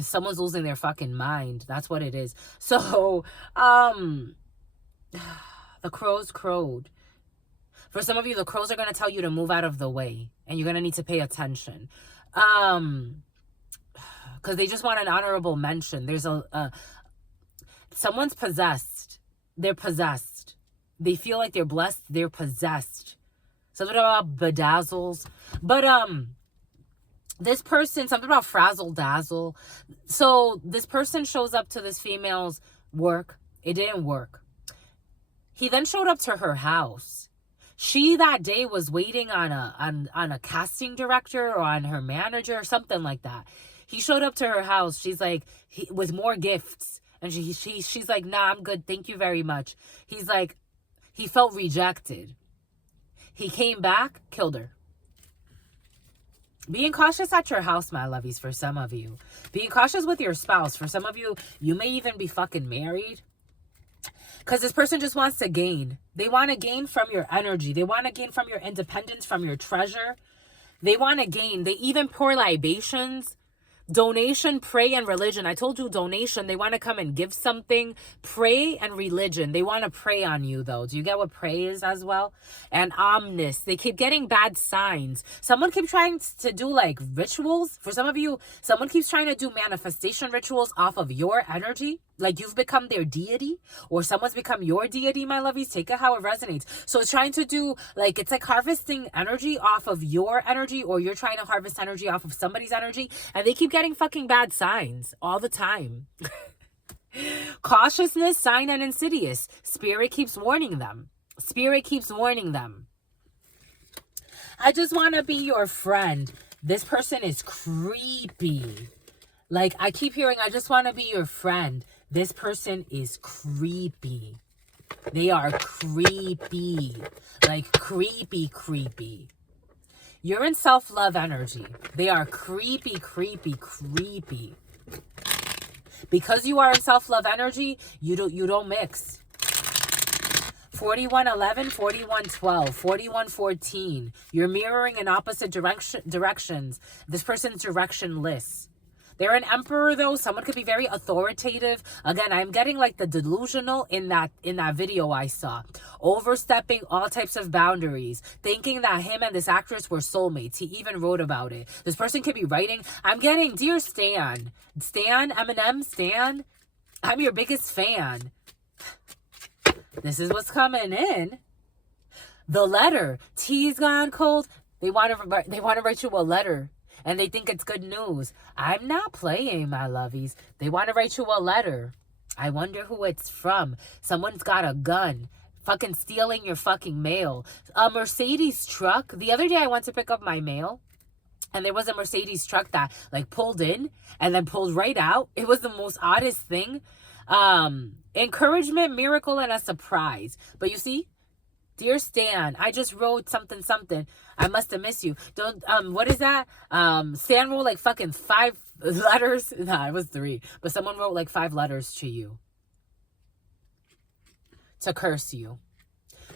Someone's losing their fucking mind. That's what it is. So, the crows crowed. For some of you, the crows are going to tell you to move out of the way, and you're going to need to pay attention. Because they just want an honorable mention. There's someone's possessed. They're possessed. They feel like they're blessed. They're possessed. Something about bedazzles. But, this person, something about frazzle dazzle. So this person shows up to this female's work. It didn't work. He then showed up to her house. She that day was waiting on a casting director or on her manager or something like that. He showed up to her house. She's like, with more gifts. And she's like, nah, I'm good. Thank you very much. He's like, he felt rejected. He came back, killed her. Being cautious at your house, my lovies, for some of you. Being cautious with your spouse. For some of you, you may even be fucking married. Because this person just wants to gain. They want to gain from your energy. They want to gain from your independence, from your treasure. They want to gain. They even pour libations. Donation, pray, and religion. I told you donation. They want to come and give something. Pray and religion. They want to pray on you, though. Do you get what pray is as well? And omnis. They keep getting bad signs. Someone keeps trying to do like rituals. For some of you, someone keeps trying to do manifestation rituals off of your energy. Like you've become their deity, or someone's become your deity, my lovies. Take it how it resonates. So it's trying to do, like, it's like harvesting energy off of your energy, or you're trying to harvest energy off of somebody's energy, and they keep getting fucking bad signs all the time. Cautiousness, sign, and insidious. Spirit keeps warning them. Spirit keeps warning them. I just want to be your friend. This person is creepy. Like, I keep hearing, I just want to be your friend. This person is creepy. They are creepy. Like, creepy, creepy. You're in self-love energy. They are creepy, creepy, creepy. Because you are in self-love energy, you don't mix. 4111, 4112, 4114. You're mirroring in opposite directions. This person's directionless. They're an emperor, though. Someone could be very authoritative. Again, I'm getting like the delusional in that video I saw. Overstepping all types of boundaries. Thinking that him and this actress were soulmates. He even wrote about it. This person could be writing. I'm getting, dear Stan. Stan, Eminem, Stan. I'm your biggest fan. This is what's coming in. The letter. Tea's gone cold. They want to write you a letter. And they think it's good news. I'm not playing, my lovies. They want to write you a letter. I wonder who it's from. Someone's got a gun. Fucking stealing your fucking mail. A Mercedes truck. The other day I went to pick up my mail. And there was a Mercedes truck that like pulled in and then pulled right out. It was the most oddest thing. Encouragement, miracle, and a surprise. But you see? Dear Stan, I just wrote something. I must have missed you. Don't, what is that? Stan wrote like fucking 5 letters. Nah, it was 3. But someone wrote like 5 letters to you. To curse you.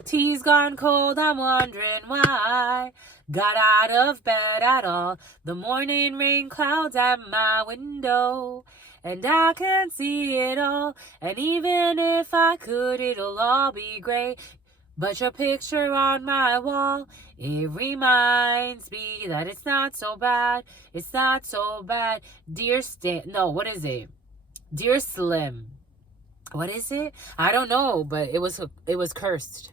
Tea's gone cold, I'm wondering why. Got out of bed at all. The morning rain clouds at my window. And I can see it all. And even if I could, it'll all be gray. But your picture on my wall, it reminds me that it's not so bad. It's not so bad. Dear Stan, no, what is it? Dear Slim. What is it? I don't know, but it was cursed.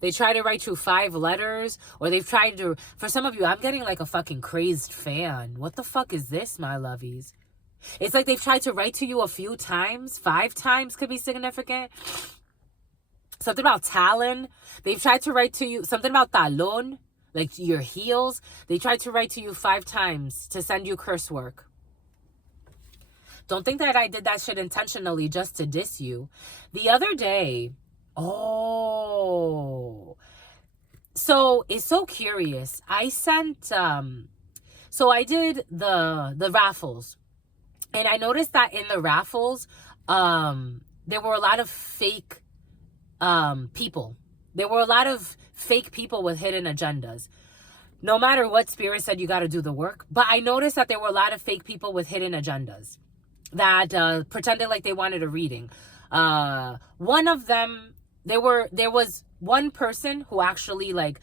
They try to write you 5 letters, or they've tried to, for some of you, I'm getting like a fucking crazed fan. What the fuck is this, my lovies? It's like they've tried to write to you a few times. 5 times could be significant. Something about talon. They've tried to write to you. Something about talon, like your heels. They tried to write to you 5 times to send you curse work. Don't think that I did that shit intentionally just to diss you. The other day, so it's so curious. I sent, so I did the raffles. And I noticed that in the raffles, there were a lot of fake people. There were a lot of fake people with hidden agendas. No matter what, Spirit said you got to do the work. But I noticed that there were a lot of fake people with hidden agendas that pretended like they wanted a reading. One of them, there was one person who actually, like,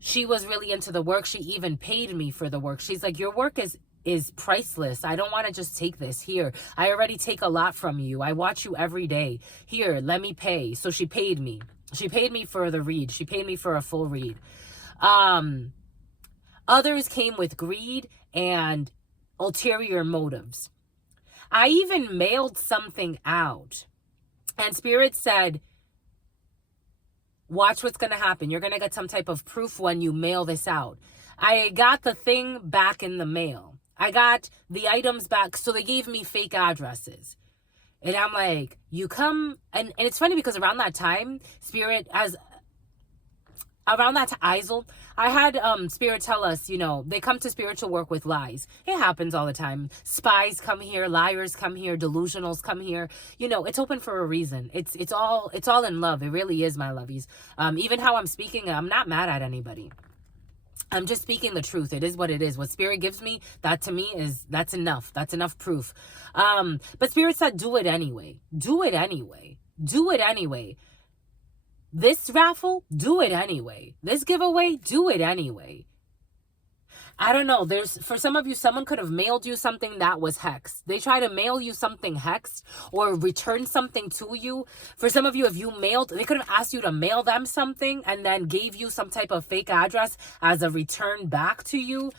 she was really into the work. She even paid me for the work. She's like, your work is priceless. I don't want to just take this. Here, I already take a lot from you. I watch you every day. Here, let me pay. So she paid me. She paid me for the read. She paid me for a full read. Others came with greed and ulterior motives. I even mailed something out. And Spirit said, Watch what's going to happen. You're going to get some type of proof when you mail this out. I got the thing back in the mail. I got the items back. So they gave me fake addresses. And I'm like, you come, and it's funny because around that time, Spirit, around that Isel, I had Spirit tell us, you know, they come to spiritual work with lies. It happens all the time. Spies come here, liars come here, delusionals come here. You know, it's open for a reason. It's all in love. It really is, my lovies. Even how I'm speaking, I'm not mad at anybody. I'm just speaking the truth. It is what it is. What Spirit gives me, that to me that's enough. That's enough proof. But Spirit said, do it anyway. Do it anyway. Do it anyway. This raffle, do it anyway. This giveaway, do it anyway. I don't know. For some of you, someone could have mailed you something that was hexed. They try to mail you something hexed or return something to you. For some of you, if you mailed, they could have asked you to mail them something and then gave you some type of fake address as a return back to you.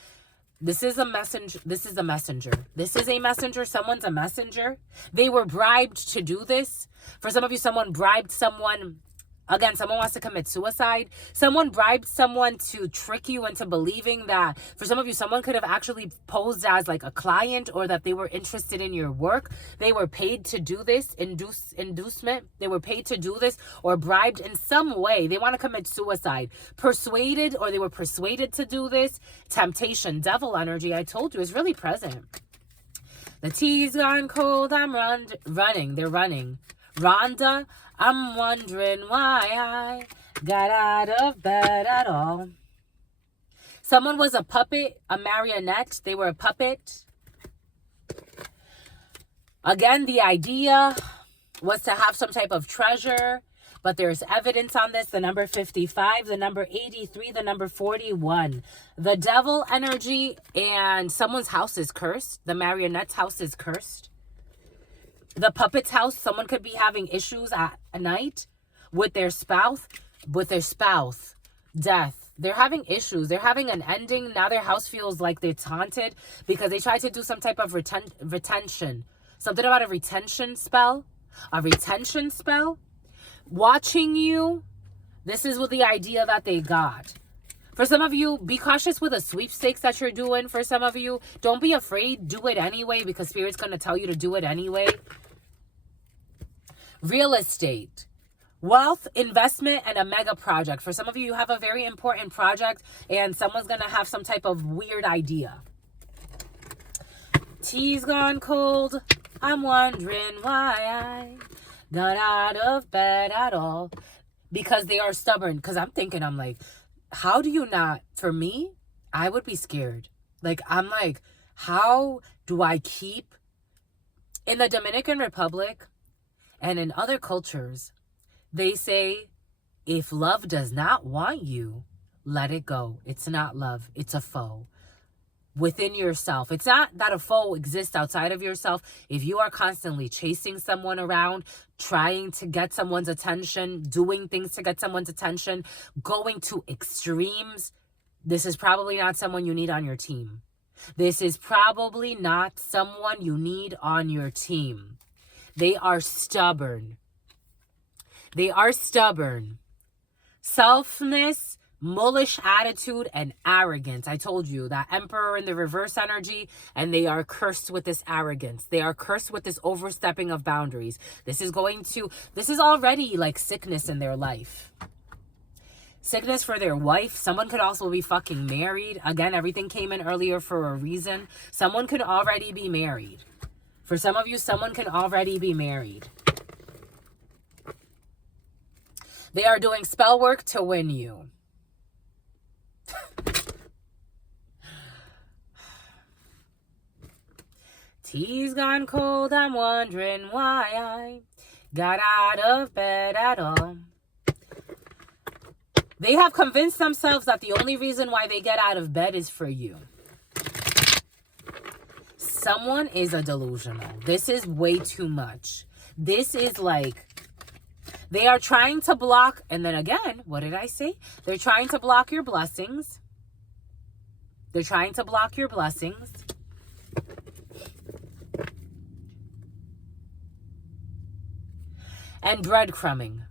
This is a messenger. This is a messenger. This is a messenger. Someone's a messenger. They were bribed to do this. For some of you, someone bribed someone. Again, someone wants to commit suicide. Someone bribed someone to trick you into believing that, for some of you, someone could have actually posed as like a client or that they were interested in your work. They were paid to do this, inducement. They were paid to do this or bribed in some way. They want to commit suicide. Persuaded, or they were persuaded to do this. Temptation, devil energy, I told you, is really present. The tea's gone cold. I'm running. They're running. Rhonda, I'm wondering why I got out of bed at all. Someone was a puppet, a marionette. They were a puppet. Again, the idea was to have some type of treasure, but there's evidence on this. The number 55, the number 83, the number 41. The devil energy, and someone's house is cursed. The marionette's house is cursed. The puppet's house, someone could be having issues at night with their spouse, death. They're having issues. They're having an ending. Now their house feels like it's haunted because they tried to do some type of retention. Something about a retention spell. A retention spell. Watching you. This is what the idea that they got. For some of you, be cautious with the sweepstakes that you're doing. For some of you, don't be afraid. Do it anyway because Spirit's going to tell you to do it anyway. Real estate, wealth, investment, and a mega project. For some of you, you have a very important project and someone's going to have some type of weird idea. Tea's gone cold. I'm wondering why I got out of bed at all. Because they are stubborn. Because I'm like, how do you not? For me, I would be scared. Like, I'm like, how do I keep? In the Dominican Republic and in other cultures, they say, if love does not want you, let it go. It's not love. It's a foe. Within yourself. It's not that a foe exists outside of yourself. If you are constantly chasing someone around, trying to get someone's attention, doing things to get someone's attention, going to extremes, this is probably not someone you need on your team. This is probably not someone you need on your team. They are stubborn. They are stubborn. Selfness, mullish attitude, and arrogance. I told you that Emperor in the reverse energy, and they are cursed with this arrogance. They are cursed with this overstepping of boundaries. This is already like sickness in their life. Sickness for their wife. Someone could also be fucking married. Again, everything came in earlier for a reason. Someone could already be married. For some of you, someone can already be married. They are doing spell work to win you. Tea's gone cold. I'm wondering why I got out of bed at all. They have convinced themselves that the only reason why they get out of bed is for you. Someone is a delusional. This is way too much. This is like, they are trying to block, and then again, what did I say? They're trying to block your blessings. They're trying to block your blessings. And breadcrumbing.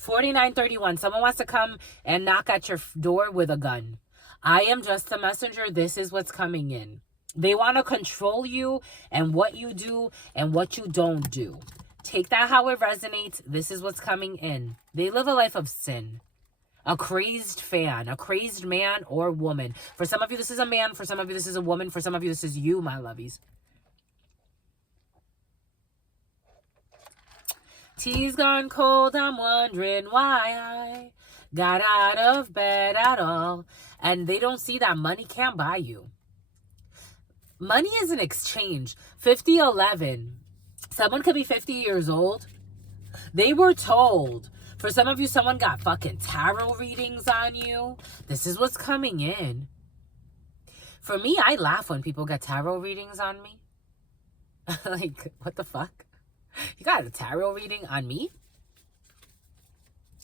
4931. Someone wants to come and knock at your door with a gun. I am just a messenger. This is what's coming in. They want to control you and what you do and what you don't do. Take that how it resonates. This is what's coming in. They live a life of sin. A crazed fan, a crazed man or woman. For some of you, this is a man. For some of you, this is a woman. For some of you, this is you, my lovies. Tea's gone cold. I'm wondering why I got out of bed at all. And they don't see that money can't buy you. Money is an exchange. 5011. Someone could be 50 years old. They were told. For some of you, someone got fucking tarot readings on you. This is what's coming in. For me, I laugh when people get tarot readings on me. Like, what the fuck? You got a tarot reading on me?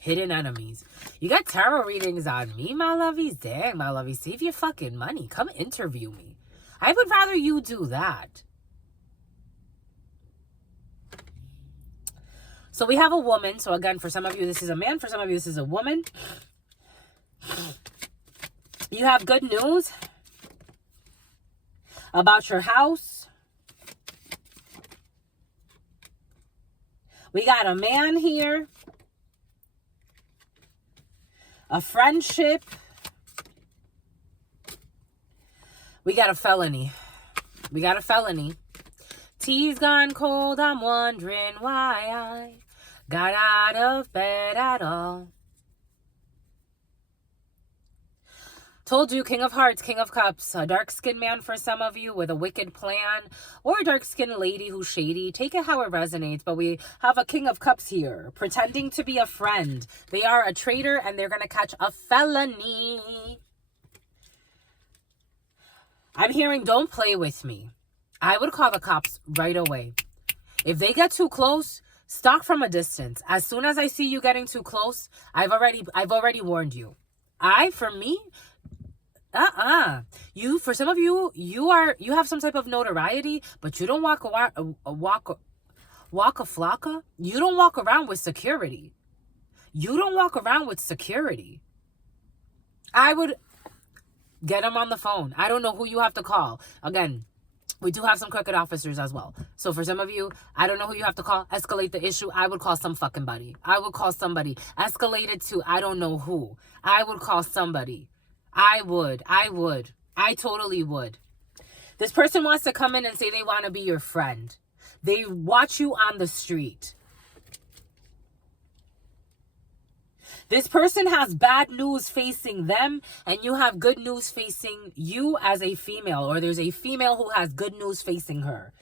Hidden enemies. You got tarot readings on me, my lovies? Dang, my lovies. Save your fucking money. Come interview me. I would rather you do that. So we have a woman. So again, for some of you, this is a man. For some of you, this is a woman. You have good news about your house. We got a man here. A friendship. We got a felony. We got a felony. Tea's gone cold. I'm wondering why I got out of bed at all. Told you, King of Hearts, King of Cups, a dark-skinned man for some of you with a wicked plan, or a dark-skinned lady who's shady. Take it how it resonates, but we have a King of Cups here, pretending to be a friend. They are a traitor, and they're going to catch a felony. I'm hearing, don't play with me. I would call the cops right away. If they get too close, stalk from a distance. As soon as I see you getting too close, I've already warned you. For me, you, for some of you, you have some type of notoriety, but you don't walk a flocka. You don't walk around with security. You don't walk around with security. I would get them on the phone. I don't know who you have to call. Again, we do have some crooked officers as well. So for some of you, I don't know who you have to call. Escalate the issue. I would call some fucking buddy. I would call somebody. Escalate it to I don't know who. I would call somebody. I would. I totally would. This person wants to come in and say they want to be your friend. They watch you on the street. This person has bad news facing them, and you have good news facing you as a female, or there's a female who has good news facing her.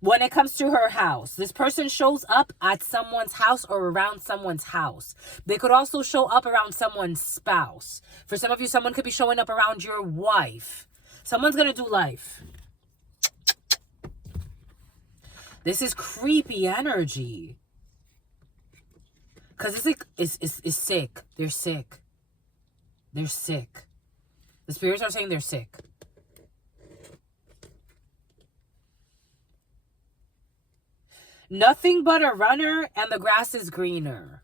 When it comes to her house, this person shows up at someone's house or around someone's house. They could also show up around someone's spouse. For some of you, someone could be showing up around your wife. Someone's going to do life. This is creepy energy. Because it's like, it's sick. They're sick. They're sick. The spirits are saying they're sick. Nothing but a runner and the grass is greener.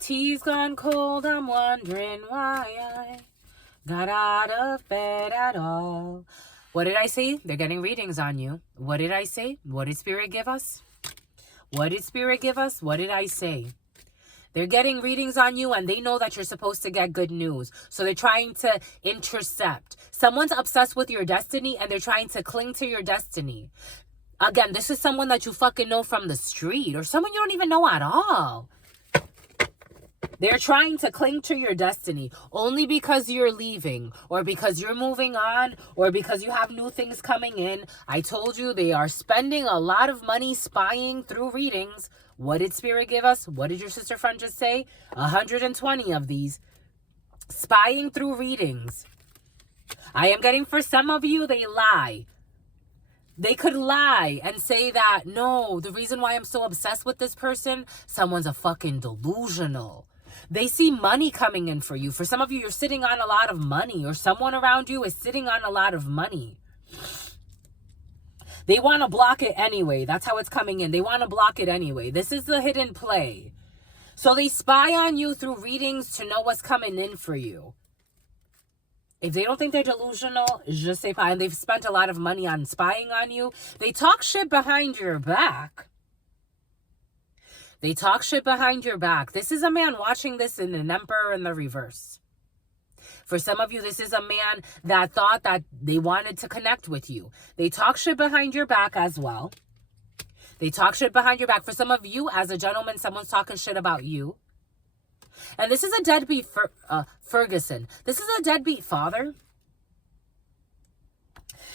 Tea's gone cold. I'm wondering why I got out of bed at all. What did I say? They're getting readings on you. What did I say? What did Spirit give us? What did Spirit give us? What did I say? They're getting readings on you and they know that you're supposed to get good news. So they're trying to intercept. Someone's obsessed with your destiny and they're trying to cling to your destiny. Again, this is someone that you fucking know from the street or someone you don't even know at all. They're trying to cling to your destiny only because you're leaving or because you're moving on or because you have new things coming in. I told you they are spending a lot of money spying through readings. What did Spirit give us? What did your sister friend just say? 120 of these. Spying through readings. I am getting for some of you, they lie. They could lie and say that, no, the reason why I'm so obsessed with this person, someone's a fucking delusional. They see money coming in for you. For some of you, you're sitting on a lot of money or someone around you is sitting on a lot of money. They want to block it anyway. That's how it's coming in. They want to block it anyway. This is the hidden play. So they spy on you through readings to know what's coming in for you. If they don't think they're delusional, just say fine. They've spent a lot of money on spying on you. They talk shit behind your back. They talk shit behind your back. This is a man watching this in an Emperor in the reverse. For some of you, this is a man that thought that they wanted to connect with you. They talk shit behind your back as well. They talk shit behind your back. For some of you, as a gentleman, someone's talking shit about you. And this is a deadbeat Ferguson. This is a deadbeat father.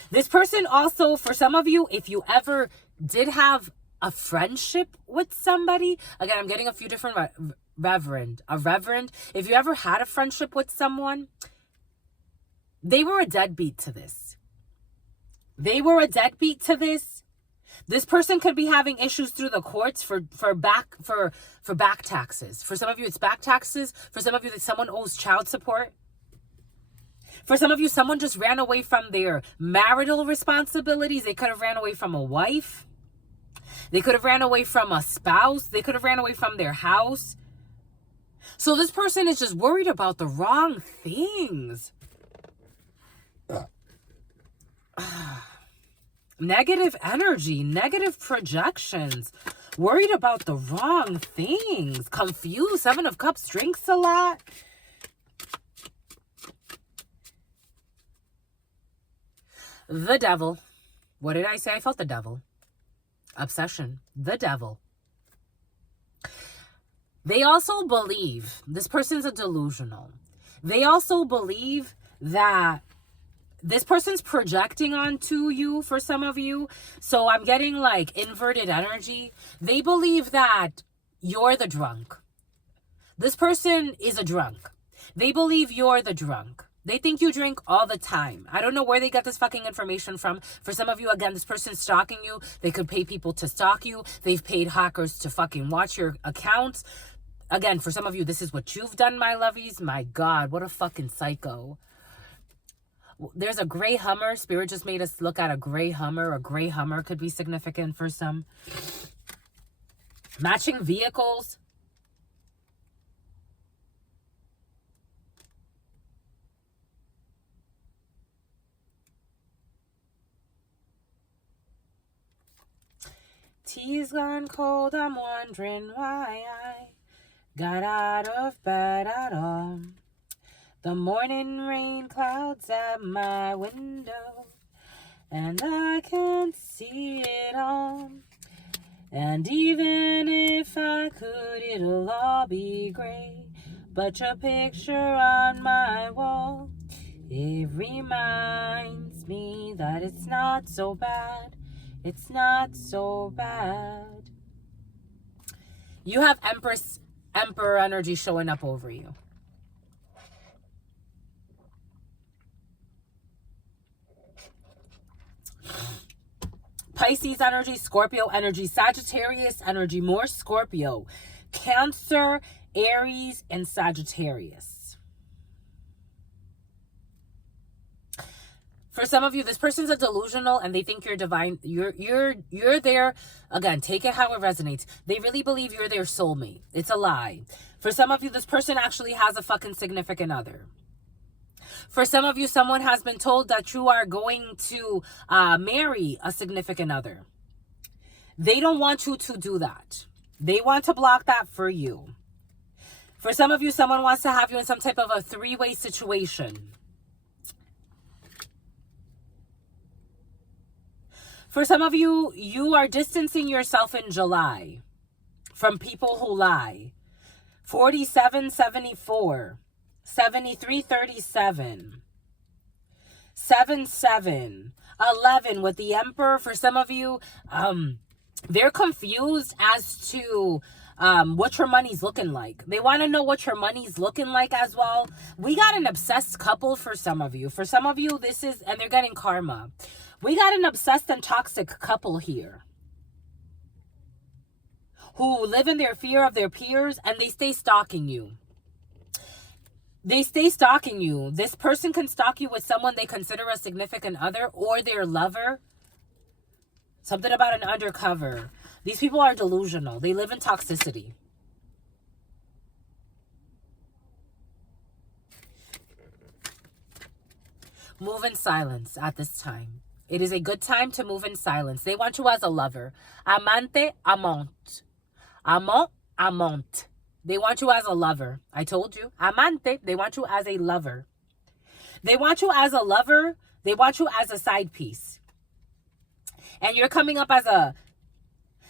This person also, for some of you, if you ever did have a friendship with somebody, again, I'm getting a few different reverend. If you ever had a friendship with someone, they were a deadbeat to this. They were a deadbeat to this. This person could be having issues through the courts for back taxes. For some of you, it's back taxes. For some of you, that someone owes child support. For some of you, someone just ran away from their marital responsibilities. They could have ran away from a wife. They could have ran away from a spouse. They could have ran away from their house. So this person is just worried about the wrong things. Negative energy, negative projections, worried about the wrong things, confused. 7 of Cups, drinks a lot. The devil. What did I say? I felt the devil. Obsession. The devil. They also believe, this person's a delusional. They also believe that this person's projecting onto you for some of you. So I'm getting like inverted energy. They believe that you're the drunk. This person is a drunk. They believe you're the drunk. They think you drink all the time. I don't know where they got this fucking information from. For some of you, again, this person's stalking you. They could pay people to stalk you. They've paid hackers to fucking watch your accounts. Again, for some of you, this is what you've done, my lovies. My God, what a fucking psycho. There's a gray Hummer. Spirit just made us look at a gray Hummer. A gray Hummer could be significant for some. Matching vehicles. Tea's gone cold. I'm wondering why I got out of bed at all. The morning rain clouds at my window, and I can't see it all. And even if I could, it'll all be gray. But your picture on my wall, it reminds me that it's not so bad. It's not so bad. You have Emperor energy showing up over you. Pisces energy, Scorpio energy, Sagittarius energy, more Scorpio, Cancer, Aries, and Sagittarius. For some of you, this person's a delusional and they think you're divine. You're there. Again, take it how it resonates. They really believe you're their soulmate. It's a lie. For some of you, this person actually has a fucking significant other. For some of you, someone has been told that you are going to marry a significant other. They don't want you to do that. They want to block that for you. For some of you, someone wants to have you in some type of a three-way situation. For some of you, you are distancing yourself in July from people who lie. 4774. 7337, 77, 11 with the Emperor. For some of you, they're confused as to what your money's looking like. They want to know what your money's looking like as well. We got an obsessed couple for some of you. For some of you, this is, and they're getting karma. We got an obsessed and toxic couple here who live in their fear of their peers, and they stay stalking you. They stay stalking you. This person can stalk you with someone they consider a significant other or their lover. Something about an undercover. These people are delusional. They live in toxicity. Move in silence at this time. It is a good time to move in silence. They want you as a lover. Amante, amant. Amant, amant. They want you as a lover. I told you. Amante, they want you as a lover. They want you as a lover. They want you as a side piece. And you're coming up as a...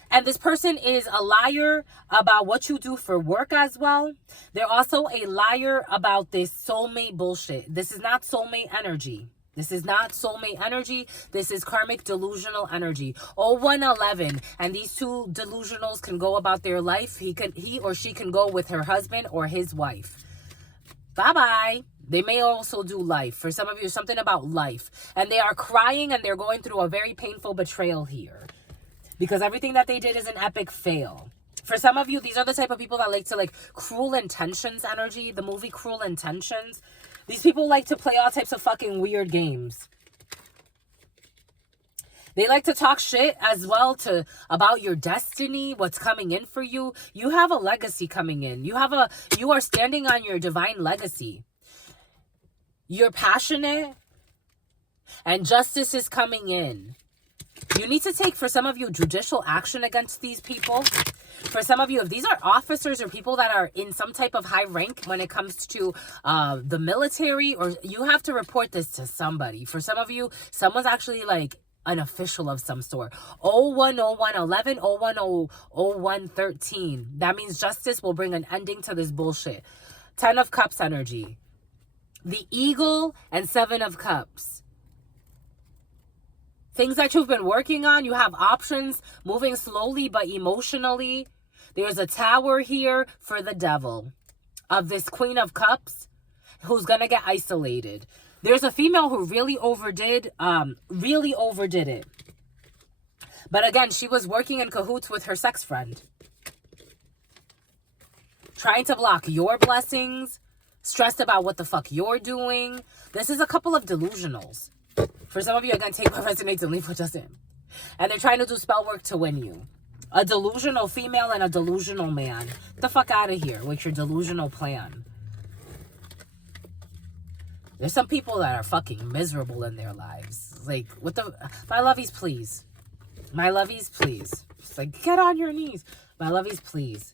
And this person is a liar about what you do for work as well. They're also a liar about this soulmate bullshit. This is not soulmate energy. This is not soulmate energy. This is karmic delusional energy. 0111. And these two delusionals can go about their life. He or she can go with her husband or his wife. Bye-bye. They may also do life. For some of you, something about life. And they are crying and they're going through a very painful betrayal here. Because everything that they did is an epic fail. For some of you, these are the type of people that like to Cruel Intentions energy. The movie Cruel Intentions. These people like to play all types of fucking weird games. They like to talk shit as well about your destiny, what's coming in for you. You have a legacy coming in. You are standing on your divine legacy. You're passionate and justice is coming in. You need to take, for some of you, judicial action against these people. For some of you, if these are officers or people that are in some type of high rank when it comes to the military, or you have to report this to somebody. For some of you, someone's actually an official of some sort. 010111, 010113. That means justice will bring an ending to this bullshit. 10 of Cups energy. The Eagle and 7 of Cups. Things that you've been working on, you have options, moving slowly but emotionally. There's a Tower here for the Devil of this Queen of Cups who's going to get isolated. There's a female who really overdid it. But again, she was working in cahoots with her sex friend. Trying to block your blessings, stressed about what the fuck you're doing. This is a couple of delusionals. For some of you, again, take what resonates and leave what doesn't. And they're trying to do spell work to win you. A delusional female and a delusional man. Get the fuck out of here with your delusional plan. There's some people that are fucking miserable in their lives. What the... My lovies, please. My lovies, please. Just get on your knees. My lovies, please.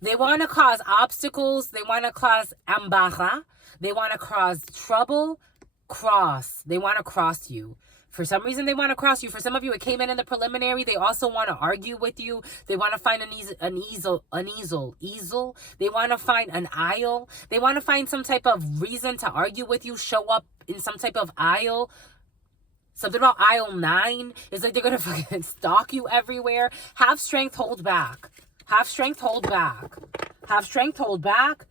They want to cause obstacles. They want to cause embarras. They want to cause trouble. They want to cross you. For some reason, they want to cross you. For some of you, it came in the preliminary. They also want to argue with you. They want to find an easel. They want to find an aisle. They want to find some type of reason to argue with you. Show up in some type of aisle. Something about aisle 9. It's like they're going to fucking stalk you everywhere. Have strength, hold back. Have strength, hold back. Have strength, hold back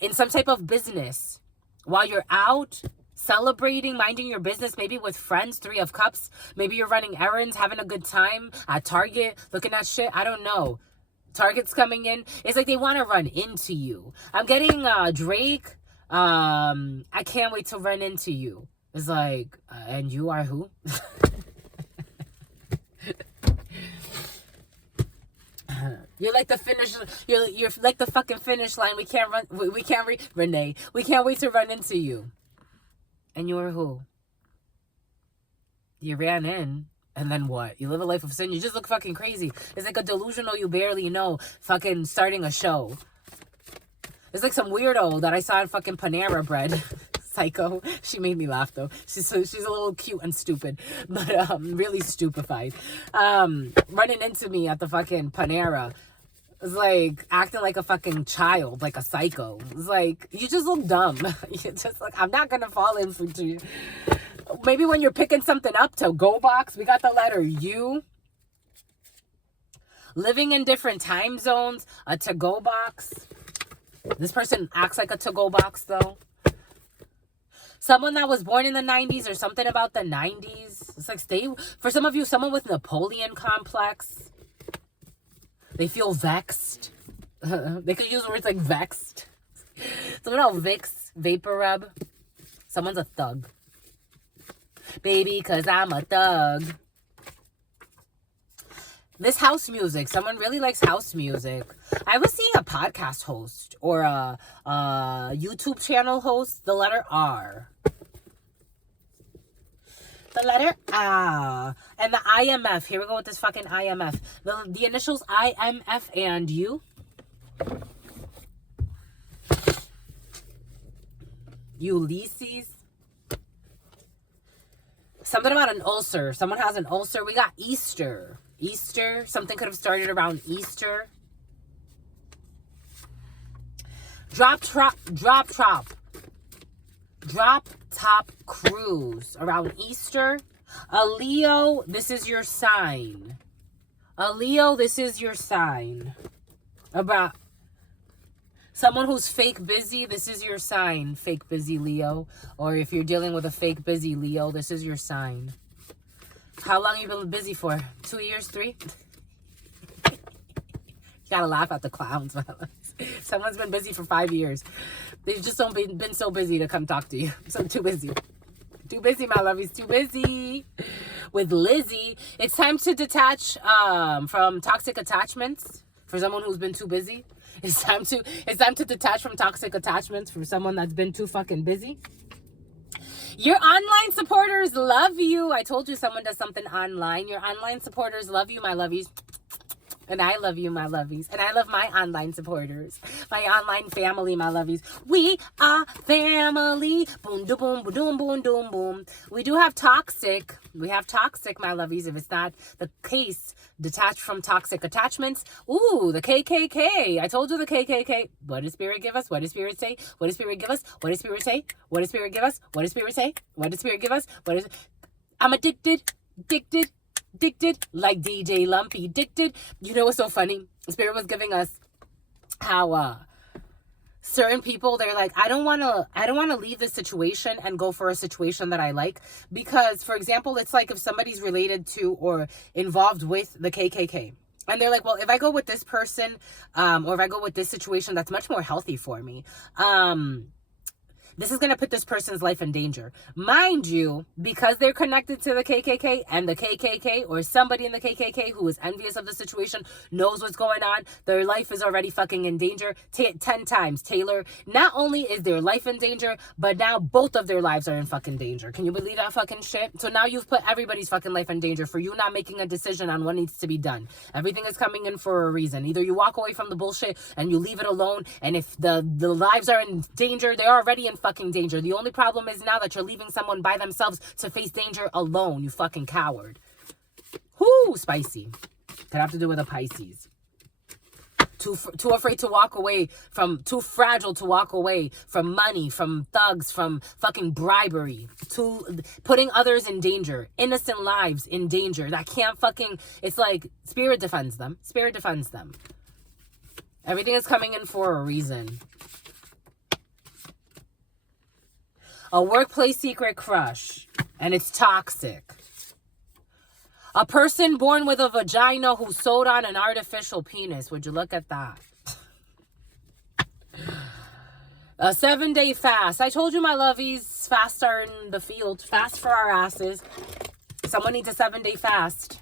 in some type of business. While you're out celebrating, minding your business, maybe with friends, 3 of Cups. Maybe you're running errands, having a good time at Target, looking at shit. I don't know. Target's coming in. It's like they want to run into you. I'm getting Drake. I can't wait to run into you. It's like, and you are who? You're like the finish. You're like the fucking finish line. We can't run. Renee. We can't wait to run into you. And you are who? You ran in, and then what? You live a life of sin. You just look fucking crazy. It's like a delusional you barely know. Fucking starting a show. It's like some weirdo that I saw in fucking Panera Bread. Psycho. She made me laugh though. She's a little cute and stupid, but really stupefied. Running into me at the fucking Panera. It's like acting like a fucking child, like a psycho. It's like, you just look dumb. You're just like, I'm not gonna fall in for you. Maybe when you're picking something up, to go box, we got the letter U. Living in different time zones, a to-go box. This person acts like a to-go box though. Someone that was born in the 90s or something about the 90s. It's like, for some of you, someone with Napoleon complex. They feel vexed. They could use words like vexed. Someone else, Vicks, Vapor Rub. Someone's a thug. Baby, cause I'm a thug. This house music. Someone really likes house music. I was seeing a podcast host or a YouTube channel host. The letter R. The letter R. And the IMF. Here we go with this fucking IMF. The initials IMF and U. Ulysses. Something about an ulcer. Someone has an ulcer. We got Easter. Easter. Something could have started around Easter. Drop top cruise around Easter. A Leo, this is your sign. A Leo, this is your sign. About someone who's fake busy, this is your sign. Fake busy Leo. Or if you're dealing with a fake busy Leo, this is your sign. How long have you been busy for? 2 years? 3? You gotta laugh at the clowns. Someone's been busy for 5 years. They've just been so busy to come talk to you. So too busy. Too busy, my lovies. Too busy. With Lizzie, it's time to detach from toxic attachments. For someone who's been too busy. It's time to detach from toxic attachments for someone that's been too fucking busy. Your online supporters love you. I told you someone does something online. Your online supporters love you, my lovies. And I love you, my lovies. And I love my online supporters. My online family, my lovies. We are family. Boom, da, boom, boom, boom, boom, boom. We do have toxic. We have toxic, my lovies. If it's not the case, detached from toxic attachments. Ooh, the KKK. I told you the KKK. What does Spirit give us? What does Spirit say? What does Spirit give us? What does Spirit say? What does Spirit give us? What does Spirit say? What does Spirit give us? I'm addicted. Like DJ Lumpy. Addicted. You know what's so funny? Spirit was giving us how certain people, they're like, I don't want to leave this situation and go for a situation that I like, because for example, it's like if somebody's related to or involved with the KKK, and they're like, well, if I go with this person or if I go with this situation, that's much more healthy for me, this is going to put this person's life in danger. Mind you, because they're connected to the KKK, and the KKK or somebody in the KKK who is envious of the situation knows what's going on, their life is already fucking in danger 10 times. Taylor, not only is their life in danger, but now both of their lives are in fucking danger. Can you believe that fucking shit? So now you've put everybody's fucking life in danger for you not making a decision on what needs to be done. Everything is coming in for a reason. Either you walk away from the bullshit and you leave it alone, and if the lives are in danger, they're already in fucking danger. The only problem is now that you're leaving someone by themselves to face danger alone, you fucking coward. Whoo, spicy. Could have to do with a Pisces. Too afraid to walk away from, too fragile to walk away from money, from thugs, from fucking bribery, to putting others in danger, innocent lives in danger. That can't fucking, it's like Spirit defends them. Spirit defends them. Everything is coming in for a reason. A workplace secret crush, and it's toxic. A person born with a vagina who sewed on an artificial penis. Would you look at that? A 7-day fast. I told you, my lovies, fasts are in the field. Fast for our asses. Someone needs a 7-day fast.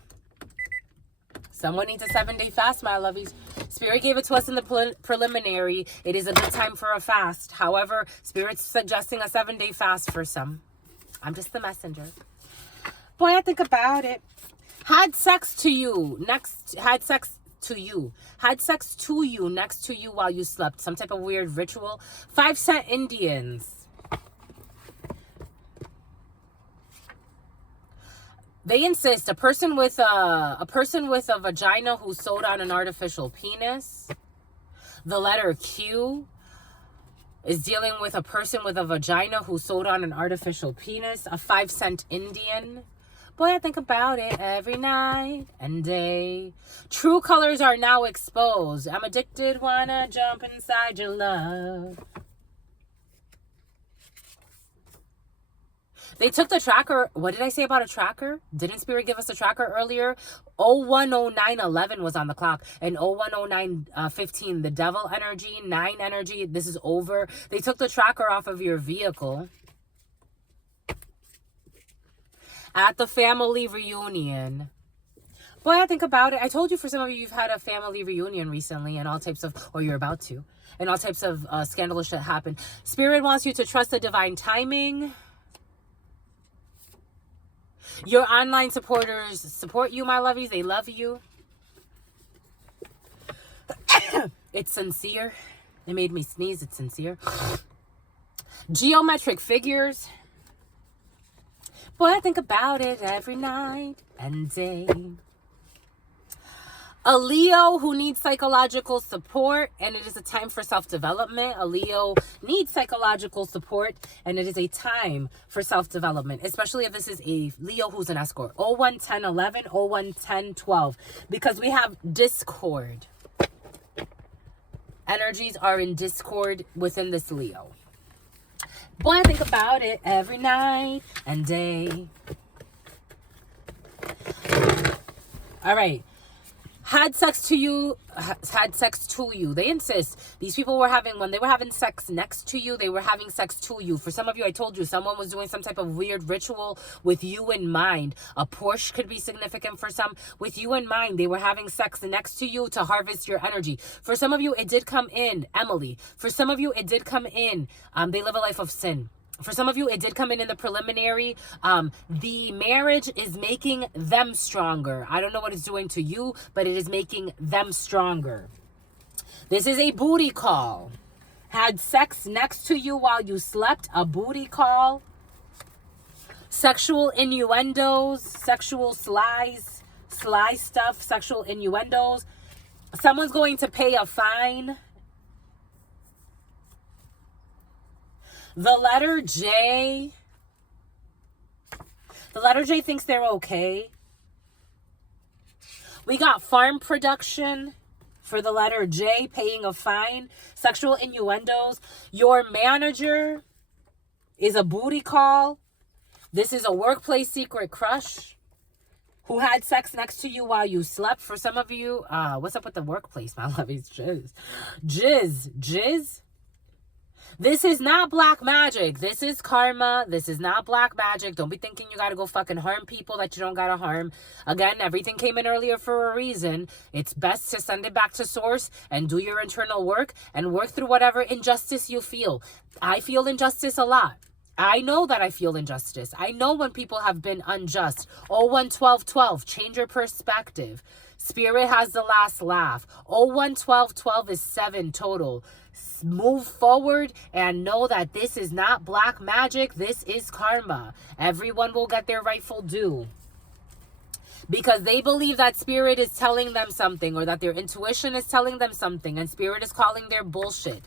Someone needs a 7-day fast, my lovies. Spirit gave it to us in the preliminary. It is a good time for a fast. However, Spirit's suggesting a 7-day fast for some. I'm just the messenger. Boy, I think about it. Had sex to you next to you next to you while you slept. Some type of weird ritual. 5-cent Indians. They insist a person with a vagina who sewed on an artificial penis. The letter Q is dealing with a person with a vagina who sewed on an artificial penis. A 5-cent Indian. Boy, I think about it every night and day. True colors are now exposed. I'm addicted, wanna jump inside your love. They took the tracker. What did I say about a tracker? Didn't Spirit give us a tracker earlier? 010911 was on the clock. And 010915, the devil energy, 9 energy, this is over. They took the tracker off of your vehicle. At the family reunion, Boy, I think about it. I told you for some of you, you've had a family reunion recently and all types of, or you're about to, and all types of scandalous shit happen. Spirit wants you to trust the divine timing. Your online supporters support you, my lovies. They love you. It's sincere. It made me sneeze. It's sincere. Geometric figures. Boy, I think about it every night and day. A Leo who needs psychological support, and it is a time for self-development. A Leo needs psychological support, and it is a time for self-development, especially if this is a Leo who's an escort. 01, 10, 11, 01, 10, 12, because we have discord. Energies are in discord within this Leo. Boy, I think about it every night and day. All right. Had sex to you. They insist. These people were when they were having sex next to you, they were having sex to you. For some of you, I told you, someone was doing some type of weird ritual with you in mind. A Porsche could be significant for some. With you in mind, they were having sex next to you to harvest your energy. For some of you, it did come in, Emily. For some of you, it did come in. They live a life of sin. For some of you, it did come in the preliminary. The marriage is making them stronger. I don't know what it's doing to you, but it is making them stronger. This is a booty call. Had sex next to you while you slept, a booty call. Sexual innuendos, sexual sly stuff, sexual innuendos. Someone's going to pay a fine. The letter J. The letter J thinks they're okay. We got farm production for the letter J, paying a fine. Sexual innuendos. Your manager is a booty call. This is a workplace secret crush who had sex next to you while you slept. For some of you, what's up with the workplace, my love? It's jizz. This is not black magic. This is karma. This is not black magic. Don't be thinking you got to go fucking harm people that you don't got to harm. Again, everything came in earlier for a reason. It's best to send it back to source and do your internal work and work through whatever injustice you feel. I feel injustice a lot. I know that I feel injustice. I know when people have been unjust. 01, 12, 12. Change your perspective. Spirit has the last laugh. 01, 12, 12 is 7 total. Move forward and know that this is not black magic. This is karma. Everyone will get their rightful due. Because they believe that spirit is telling them something, or that their intuition is telling them something, and spirit is calling their bullshit.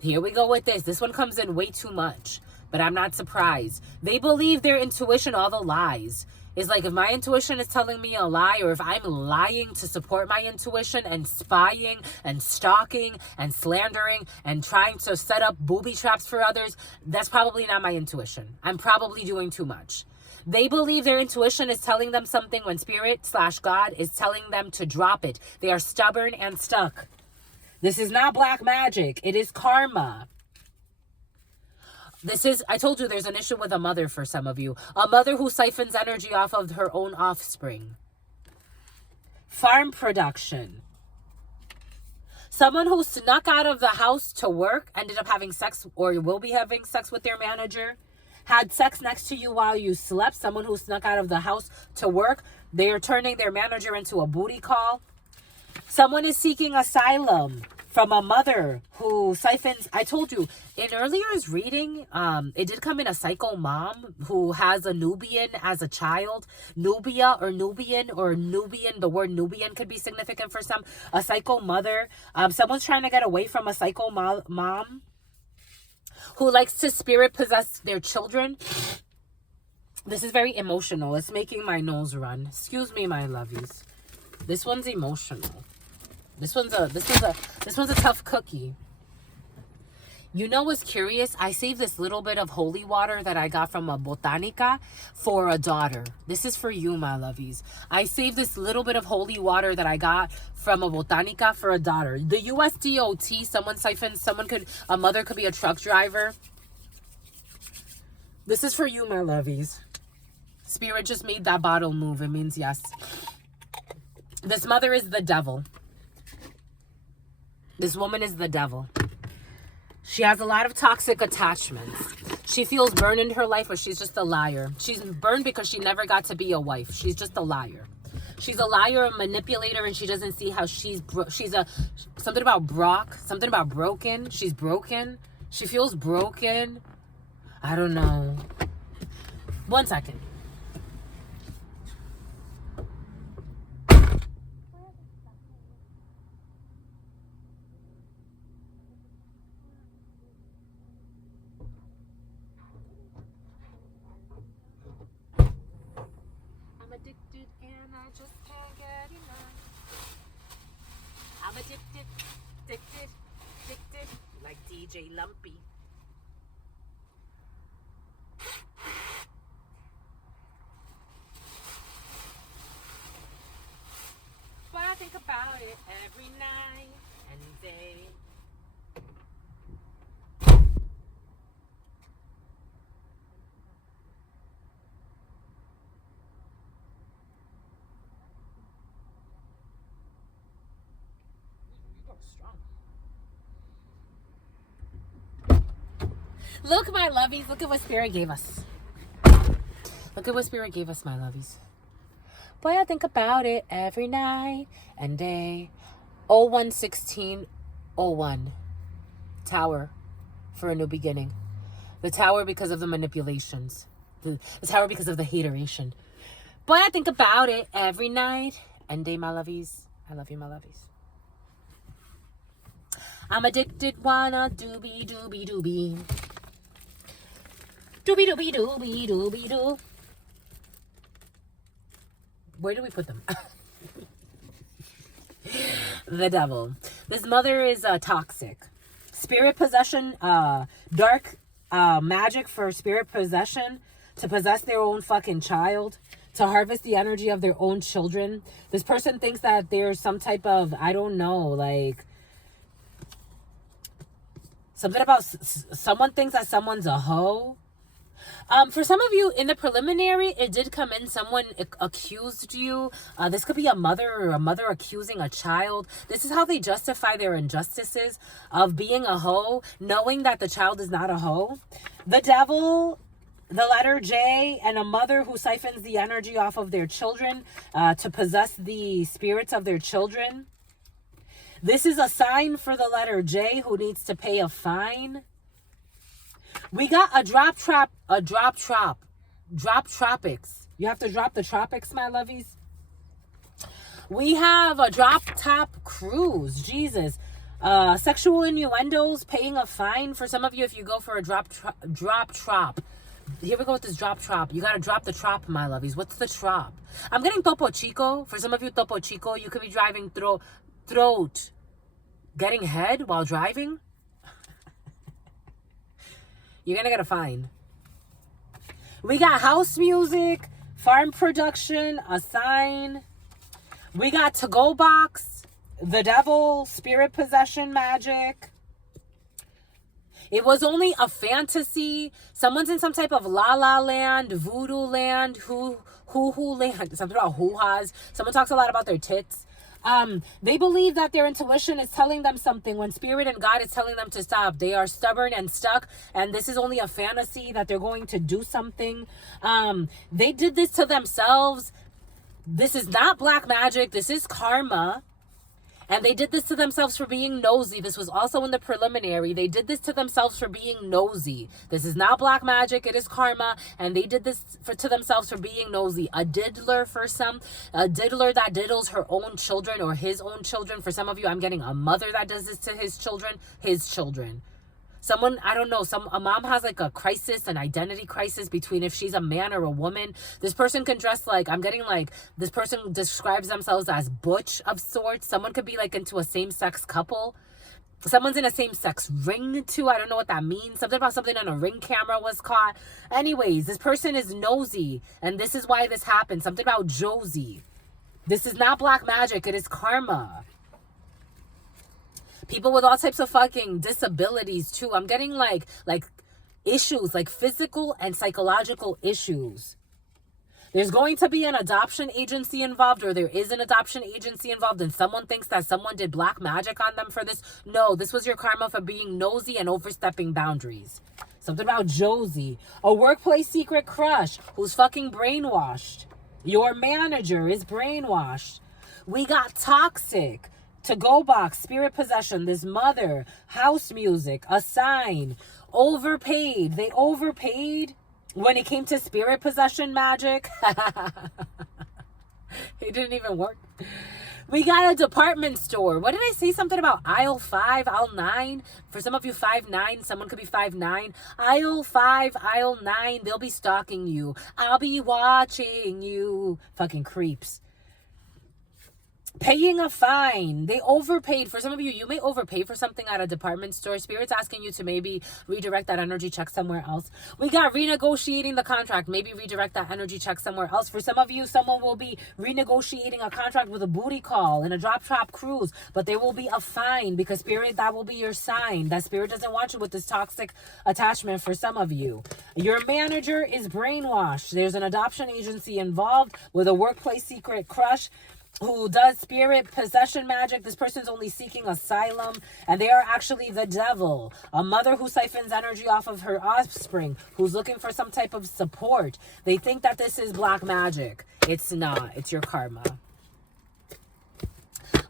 Here we go with this. This one comes in way too much, but I'm not surprised. They believe their intuition, all the lies. It's like if my intuition is telling me a lie, or if I'm lying to support my intuition and spying and stalking and slandering and trying to set up booby traps for others, that's probably not my intuition. I'm probably doing too much. They believe their intuition is telling them something when spirit/God is telling them to drop it. They are stubborn and stuck. This is not black magic. It is karma. I told you there's an issue with a mother for some of you. A mother who siphons energy off of her own offspring. Farm production. Someone who snuck out of the house to work, ended up having sex or will be having sex with their manager. Had sex next to you while you slept. Someone who snuck out of the house to work. They are turning their manager into a booty call. Someone is seeking asylum from a mother who siphons. I told you in earlier's reading, it did come in a psycho mom who has a Nubian as a child. Nubia or Nubian or Nubian. The word Nubian could be significant for some. A psycho mother. Someone's trying to get away from a psycho mom who likes to spirit possess their children. This is very emotional. It's making my nose run. Excuse me, my lovies. This one's emotional. This one's a tough cookie. You know what's curious? I saved this little bit of holy water that I got from a botanica for a daughter. This is for you, my lovies. I saved this little bit of holy water that I got from a botanica for a daughter. The USDOT, a mother could be a truck driver. This is for you, my lovies. Spirit just made that bottle move. It means yes. This mother is the devil. This woman is the devil. She has a lot of toxic attachments. She feels burned in her life, but she's just a liar. She's burned because she never got to be a wife. She's just a liar. She's a liar, a manipulator, and she doesn't see how she's something about broken. She's broken. She feels broken. I don't know. 1 second. Addicted and I just can't get enough. I'm addicted, like DJ Lumpy. But I think about it every night and day. Look, my lovies. Look at what Spirit gave us. Look at what Spirit gave us, my lovies. Boy, I think about it every night and day. 011601. Tower for a new beginning. The tower because of the manipulations. The tower because of the hateration. Boy, I think about it every night and day, my lovies. I love you, my lovies. I'm addicted, wanna doobie doobie doobie. Doobie doobie doobie doobie doo. Where do we put them? The devil. This mother is toxic. Spirit possession, dark magic for spirit possession, to possess their own fucking child, to harvest the energy of their own children. This person thinks that there's some type of, I don't know, like, something about, someone thinks that someone's a hoe. For some of you, in the preliminary, it did come in. Someone accused you. This could be a mother or a mother accusing a child. This is how they justify their injustices of being a hoe, knowing that the child is not a hoe. The devil, the letter J, and a mother who siphons the energy off of their children to possess the spirits of their children. This is a sign for the letter J who needs to pay a fine. We got a drop tropics. You have to drop the tropics, my lovies. We have a drop top cruise. Jesus. Sexual innuendos, paying a fine. For some of you, if you go for a drop trop. Here we go with this drop trop. You got to drop the trop, my lovies. What's the trop? I'm getting Topo Chico. For some of you, Topo Chico, you could be driving throat. Getting head while driving. You're going to get a fine. We got house music, farm production, a sign. We got to-go box, the devil, spirit possession magic. It was only a fantasy. Someone's in some type of la-la land, voodoo land, hoo-hoo land. Something about hoo-has. Someone talks a lot about their tits. They believe that their intuition is telling them something when spirit and God is telling them to stop. They are stubborn and stuck, and this is only a fantasy that they're going to do something. They did this to themselves. This is not black magic. This is karma. And they did this to themselves for being nosy. This was also in the preliminary. They did this to themselves for being nosy. This is not black magic. It is karma. And they did this to themselves for being nosy. A diddler for some. A diddler that diddles her own children or his own children. For some of you, I'm getting a mother that does this to his children. His children. Someone, I don't know, a mom has like a crisis, an identity crisis between if she's a man or a woman. This person can dress like, I'm getting like, this person describes themselves as butch of sorts. Someone could be like into a same-sex couple. Someone's in a same-sex ring too. I don't know what that means. Something about something on a ring camera was caught. Anyways, this person is nosy. And this is why this happened. Something about Josie. This is not black magic. It is karma. People with all types of fucking disabilities too. I'm getting like issues, like physical and psychological issues. There's going to be an adoption agency involved, or there is an adoption agency involved, and someone thinks that someone did black magic on them for this. No, this was your karma for being nosy and overstepping boundaries. Something about Josie. A workplace secret crush who's fucking brainwashed. Your manager is brainwashed. We got toxic. To-go box, spirit possession, this mother, house music, a sign, overpaid. They overpaid when it came to spirit possession magic. It didn't even work. We got a department store. What did I say? Something about aisle 5, aisle 9. For some of you, 5'9". Someone could be 5'9". Aisle 5, aisle 9. They'll be stalking you. I'll be watching you. Fucking creeps. Paying a fine. They overpaid. For some of you, you may overpay for something at a department store. Spirit's asking you to maybe redirect that energy check somewhere else. We got renegotiating the contract. Maybe redirect that energy check somewhere else. For some of you, someone will be renegotiating a contract with a booty call and a drop shop cruise. But there will be a fine because Spirit, that will be your sign. That Spirit doesn't want you with this toxic attachment for some of you. Your manager is brainwashed. There's an adoption agency involved with a workplace secret crush who does spirit possession magic. This person's only seeking asylum, and they are actually the devil. A mother who siphons energy off of her offspring, who's looking for some type of support. They think that this is black magic. It's not. It's your karma.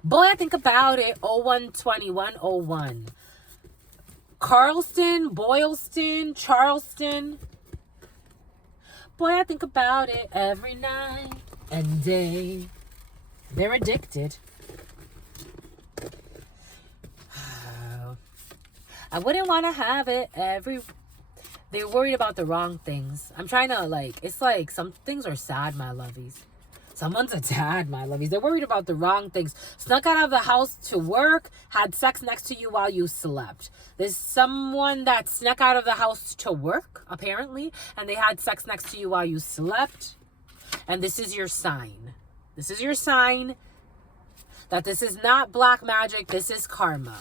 Boy, I think about it. 012101. Carlston, Boylston, Charleston. Boy, I think about it every night and day. They're addicted. I wouldn't want to have it They're worried about the wrong things. I'm trying to it's like some things are sad, my lovies. Someone's a dad, my lovies. They're worried about the wrong things. Snuck out of the house to work, had sex next to you while you slept. There's someone that snuck out of the house to work, apparently, and they had sex next to you while you slept. And this is your sign. This is your sign that this is not black magic. This is karma.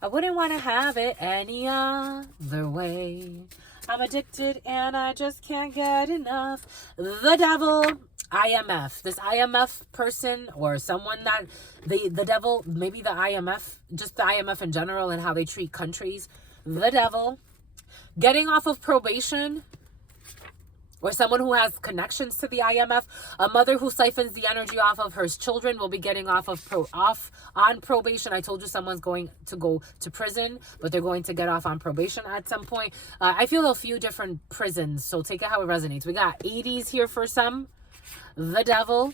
I wouldn't want to have it any other way. I'm addicted and I just can't get enough. The devil, IMF. This IMF person or someone that the devil, maybe the IMF, just the IMF in general and how they treat countries. The devil. Getting off of probation. Or someone who has connections to the IMF, a mother who siphons the energy off of her children will be getting off on probation. I told you someone's going to go to prison, but they're going to get off on probation at some point. I feel a few different prisons, so take it how it resonates. We got 80s here for some. The devil.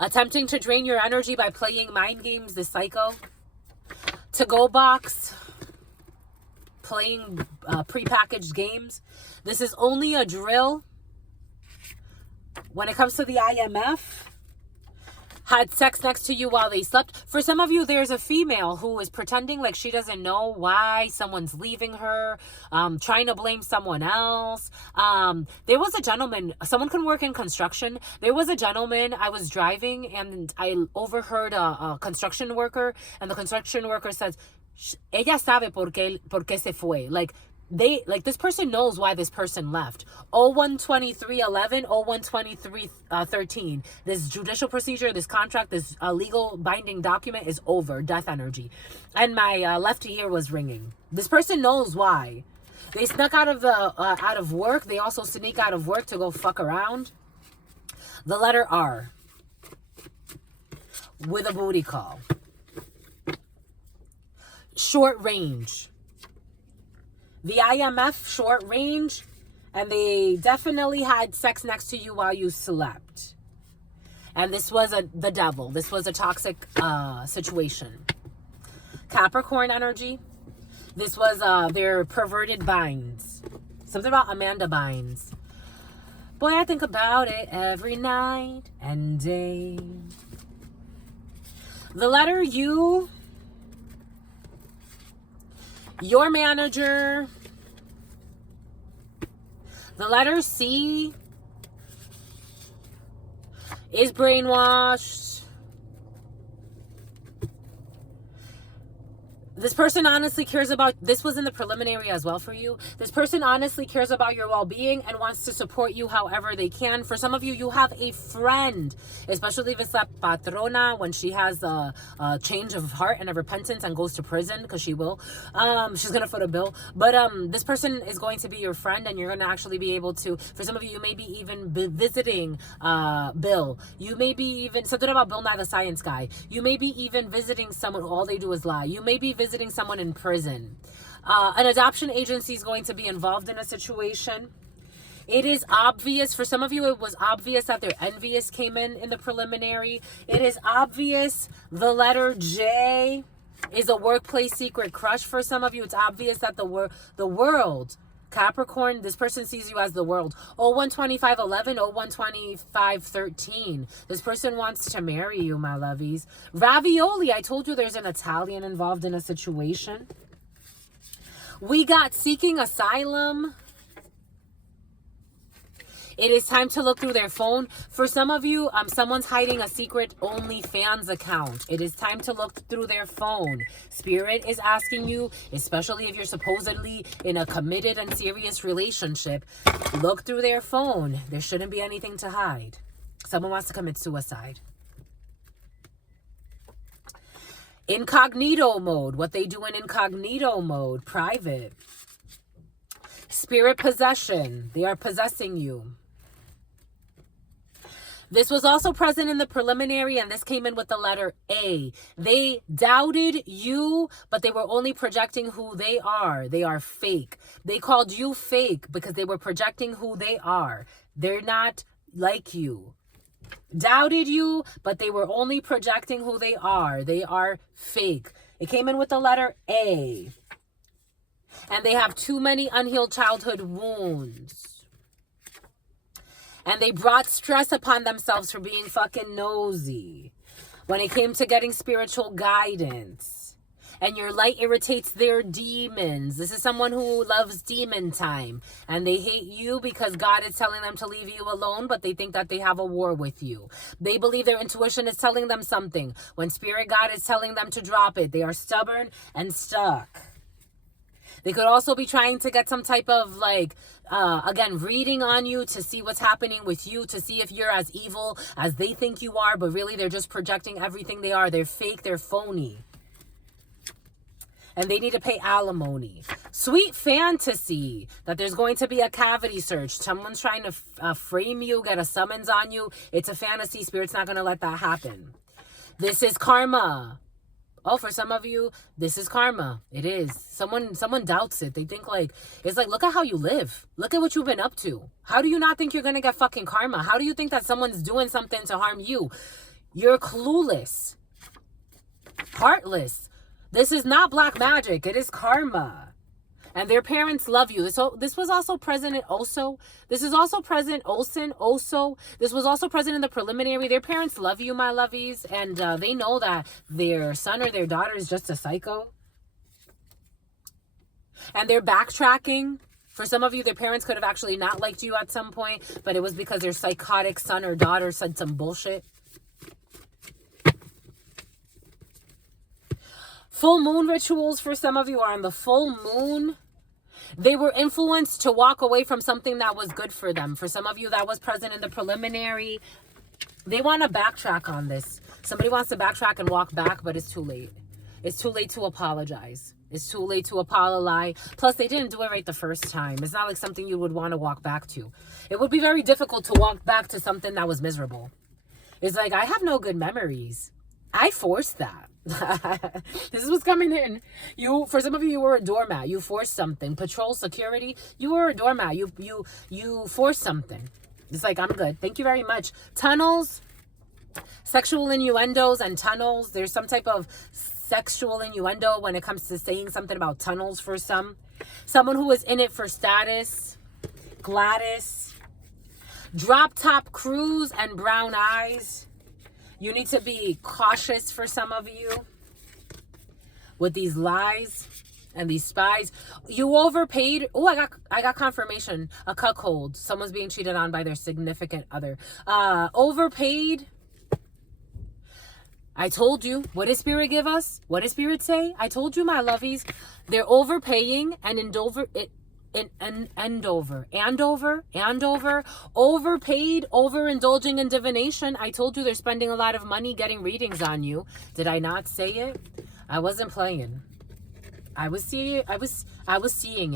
Attempting to drain your energy by playing mind games, the psycho. To-go box. Playing prepackaged games. This is only a drill. When it comes to the IMF, had sex next to you while they slept. For some of you, there's a female who is pretending like she doesn't know why someone's leaving her, trying to blame someone else. There was a gentleman, someone can work in construction. There was a gentleman, I was driving and I overheard a construction worker, and the construction worker says, ella sabe por qué se fue. This person knows why this person left. 012311, 012313. This judicial procedure, this contract, this legal binding document is over. Death energy. And my left ear was ringing. This person knows why. They snuck out of work. They also sneak out of work to go fuck around. The letter R. With a booty call. Short range. The IMF, short range, and they definitely had sex next to you while you slept. And this was the devil. This was a toxic situation. Capricorn energy. This was their perverted binds. Something about Amanda Bynes. Boy, I think about it every night and day. The letter U. Your manager. The letter C is brainwashed. This person honestly cares about, this was in the preliminary as well for you. This person honestly cares about your well-being and wants to support you however they can. For some of you, you have a friend, especially if it's a patrona, when she has a change of heart and a repentance and goes to prison, because she will. She's going to foot a bill. But this person is going to be your friend, and you're going to actually be able to, for some of you, you may be even visiting Bill. You may be even, something about Bill Nye the Science Guy. You may be even visiting someone who all they do is lie. You may be visiting someone in prison. An adoption agency is going to be involved in a situation. It is obvious, for some of you, it was obvious that their envious came in the preliminary. It is obvious the letter J is a workplace secret crush. For some of you, it's obvious that the world, Capricorn, this person sees you as the world. 012511, 012513. This person wants to marry you, my lovies. Ravioli, I told you there's an Italian involved in a situation. We got seeking asylum. It is time to look through their phone. For some of you, someone's hiding a secret OnlyFans account. It is time to look through their phone. Spirit is asking you, especially if you're supposedly in a committed and serious relationship, look through their phone. There shouldn't be anything to hide. Someone wants to commit suicide. Incognito mode. What they do in incognito mode. Private. Spirit possession. They are possessing you. This was also present in the preliminary, and this came in with the letter A. They doubted you, but they were only projecting who they are. They are fake. They called you fake because they were projecting who they are. They're not like you. Doubted you, but they were only projecting who they are. They are fake. It came in with the letter A. And they have too many unhealed childhood wounds. And they brought stress upon themselves for being fucking nosy when it came to getting spiritual guidance. And your light irritates their demons. This is someone who loves demon time. And they hate you because God is telling them to leave you alone, but they think that they have a war with you. They believe their intuition is telling them something when Spirit God is telling them to drop it. They are stubborn and stuck. They could also be trying to get some type of again, reading on you to see what's happening with you, to see if you're as evil as they think you are, but really they're just projecting everything they are. They're fake, they're phony. And they need to pay alimony. Sweet fantasy that there's going to be a cavity search. Someone's trying to frame you, get a summons on you. It's a fantasy. Spirit's not going to let that happen. This is karma. Oh, for some of you, this is karma. It is. Someone doubts it. They think it's look at how you live. Look at what you've been up to. How do you not think you're going to get fucking karma? How do you think that someone's doing something to harm you? You're clueless. Heartless. This is not black magic. It is karma. And their parents love you. So this was also present in Oso. This is also present Olsen, Oso. This was also present in the preliminary. Their parents love you, my lovies. And they know that their son or their daughter is just a psycho. And they're backtracking. For some of you, their parents could have actually not liked you at some point, but it was because their psychotic son or daughter said some bullshit. Full moon rituals for some of you are on the full moon. They were influenced to walk away from something that was good for them. For some of you, that was present in the preliminary. They want to backtrack on this. Somebody wants to backtrack and walk back, but it's too late. It's too late to apologize. It's too late to apologize. Plus, they didn't do it right the first time. It's not like something you would want to walk back to. It would be very difficult to walk back to something that was miserable. It's like, I have no good memories. I forced that. This is what's coming in. For some of you, you were a doormat. You forced something. Patrol, security. You were a doormat. You forced something. It's like, I'm good. Thank you very much. Tunnels, sexual innuendos and tunnels. There's some type of sexual innuendo when it comes to saying something about tunnels for some. Someone who is in it for status. Gladys. Drop top cruise and brown eyes. You need to be cautious for some of you with these lies and these spies. You overpaid. Oh, I got confirmation. A cuckold. Someone's being cheated on by their significant other. Overpaid. I told you. What did Spirit give us? What did Spirit say? I told you, my lovies. They're overpaying and overpaid, overindulging in divination. I told you they're spending a lot of money getting readings on you. Did I not say it? I wasn't playing. I was seeing it. I was seeing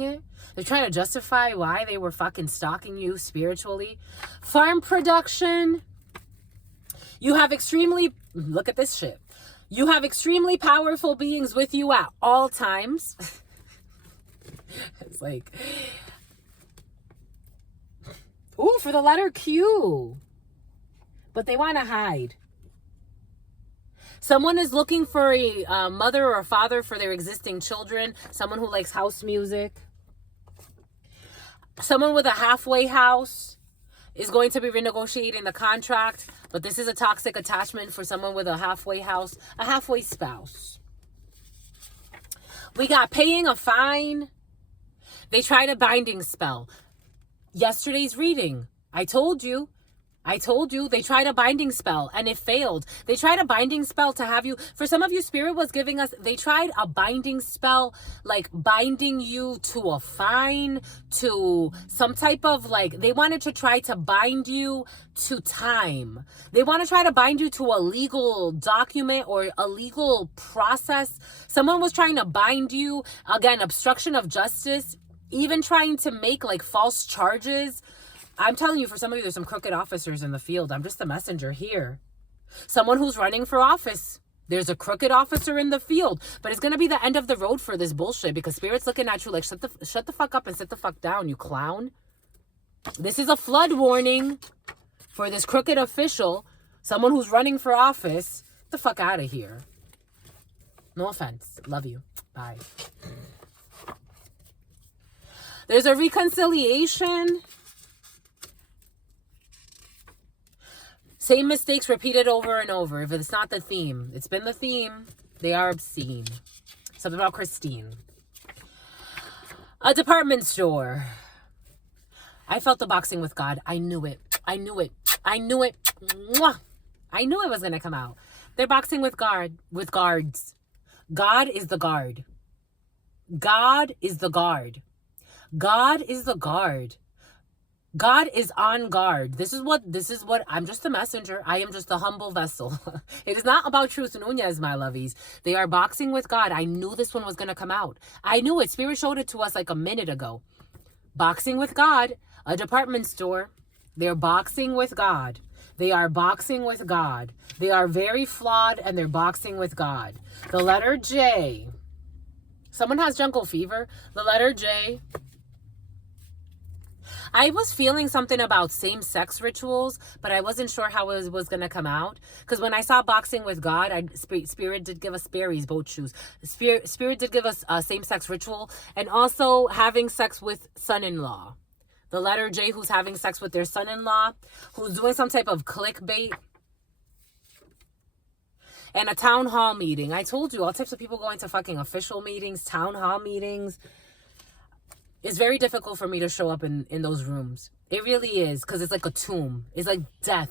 it. They're trying to justify why they were fucking stalking you spiritually. Farm production. You have look at this shit. You have extremely powerful beings with you at all times. It's like, ooh, for the letter Q. But they want to hide. Someone is looking for a mother or a father for their existing children. Someone who likes house music. Someone with a halfway house is going to be renegotiating the contract. But this is a toxic attachment for someone with a halfway house, a halfway spouse. We got paying a fine. They tried a binding spell. Yesterday's reading. I told you. They tried a binding spell and it failed. They tried a binding spell to have you. For some of you, Spirit was giving us, they tried a binding spell, like binding you to a fine, to some type of like, they wanted to try to bind you to time. They want to try to bind you to a legal document or a legal process. Someone was trying to bind you, again, obstruction of justice, even trying to make like false charges. I'm telling you, for some of you, there's some crooked officers in the field. I'm just the messenger here. Someone who's running for office. There's a crooked officer in the field. But it's going to be the end of the road for this bullshit because Spirit's looking at you like, shut the fuck up and sit the fuck down, you clown. This is a flood warning for this crooked official. Someone who's running for office. Get the fuck out of here. No offense. Love you. Bye. There's a reconciliation. Same mistakes repeated over and over. If it's not the theme, it's been the theme. They are obscene. Something about Christine. A department store. I felt the boxing with God. I knew it. Mwah. I knew it was going to come out. They're boxing with guards. God is the guard. God is the guard. God is the guard. God is on guard. This is what, I'm just a messenger. I am just a humble vessel. It is not about Truth Nunez, my lovies. They are boxing with God. I knew this one was going to come out. I knew it. Spirit showed it to us like a minute ago. Boxing with God, a department store. They're boxing with God. They are boxing with God. They are very flawed and they're boxing with God. The letter J. Someone has jungle fever. The letter J. I was feeling something about same-sex rituals, but I wasn't sure how it was going to come out. Because when I saw boxing with God, Spirit did give us Sperry's boat shoes. Spirit did give us a same-sex ritual. And also having sex with son-in-law. The letter J, who's having sex with their son-in-law. Who's doing some type of clickbait. And a town hall meeting. I told you, all types of people going to fucking official meetings, town hall meetings. It's very difficult for me to show up in those rooms. It really is, because it's like a tomb. It's like death.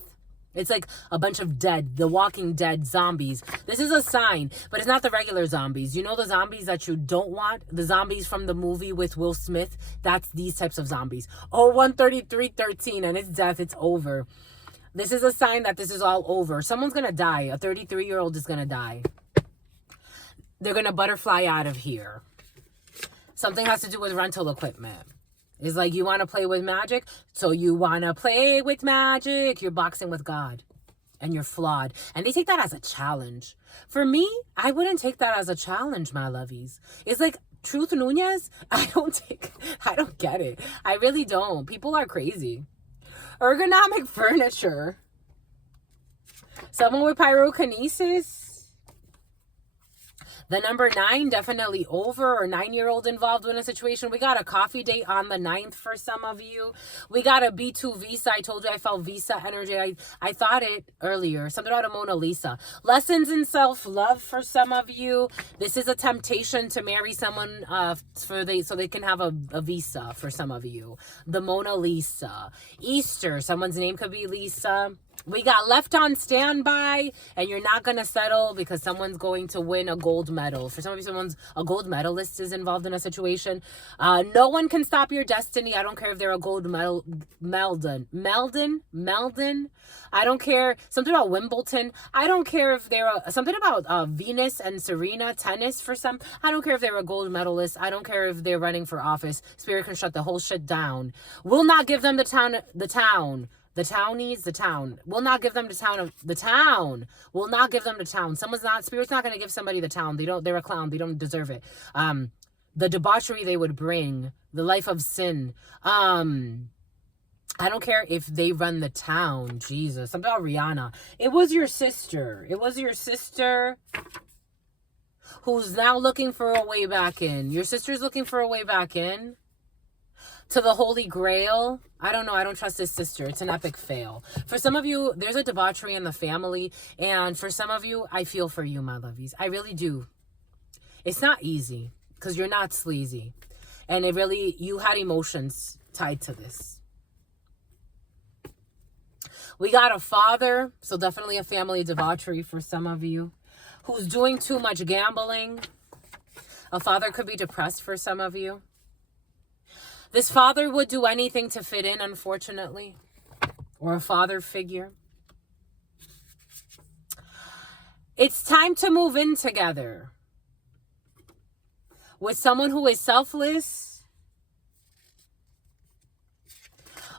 It's like a bunch of dead, the Walking Dead zombies. This is a sign, but it's not the regular zombies. You know the zombies that you don't want? The zombies from the movie with Will Smith? That's these types of zombies. Oh, 133:13, and it's death. It's over. This is a sign that this is all over. Someone's going to die. A 33-year-old is going to die. They're going to butterfly out of here. Something has to do with rental equipment. It's like, you want to play with magic? So you want to play with magic. You're boxing with God. And you're flawed. And they take that as a challenge. For me, I wouldn't take that as a challenge, my lovies. It's like, Truth Nunez? I don't get it. I really don't. People are crazy. Ergonomic furniture. Someone with pyrokinesis. The number 9, definitely over, or 9-year-old involved in a situation. We got a coffee date on the 9th for some of you. We got a B2 visa. I told you I felt visa energy. I thought it earlier. Something about a Mona Lisa. Lessons in self-love for some of you. This is a temptation to marry someone so they can have a visa for some of you. The Mona Lisa. Easter. Someone's name could be Lisa. We got left on standby, and you're not going to settle because someone's going to win a gold medal. For some of you, a gold medalist is involved in a situation. No one can stop your destiny. I don't care if they're a gold medal. Meldon. I don't care. Something about Wimbledon. I don't care if they're something about Venus and Serena, tennis for some. I don't care if they're a gold medalist. I don't care if they're running for office. Spirit can shut the whole shit down. Will not give them the town. The townies, the town. Will not give them the town. Will not give them the town. Spirit's not going to give somebody the town. They're a clown. They don't deserve it. The debauchery they would bring, the life of sin. I don't care if they run the town. Jesus. Something about Rihanna. It was your sister. Who's now looking for a way back in. Your sister's looking for a way back in. To the Holy Grail. I don't know. I don't trust his sister. It's an epic fail. For some of you, there's a debauchery in the family. And for some of you, I feel for you, my lovies. I really do. It's not easy because you're not sleazy. And you had emotions tied to this. We got a father. So definitely a family debauchery for some of you. Who's doing too much gambling. A father could be depressed for some of you. This father would do anything to fit in, unfortunately, or a father figure. It's time to move in together with someone who is selfless,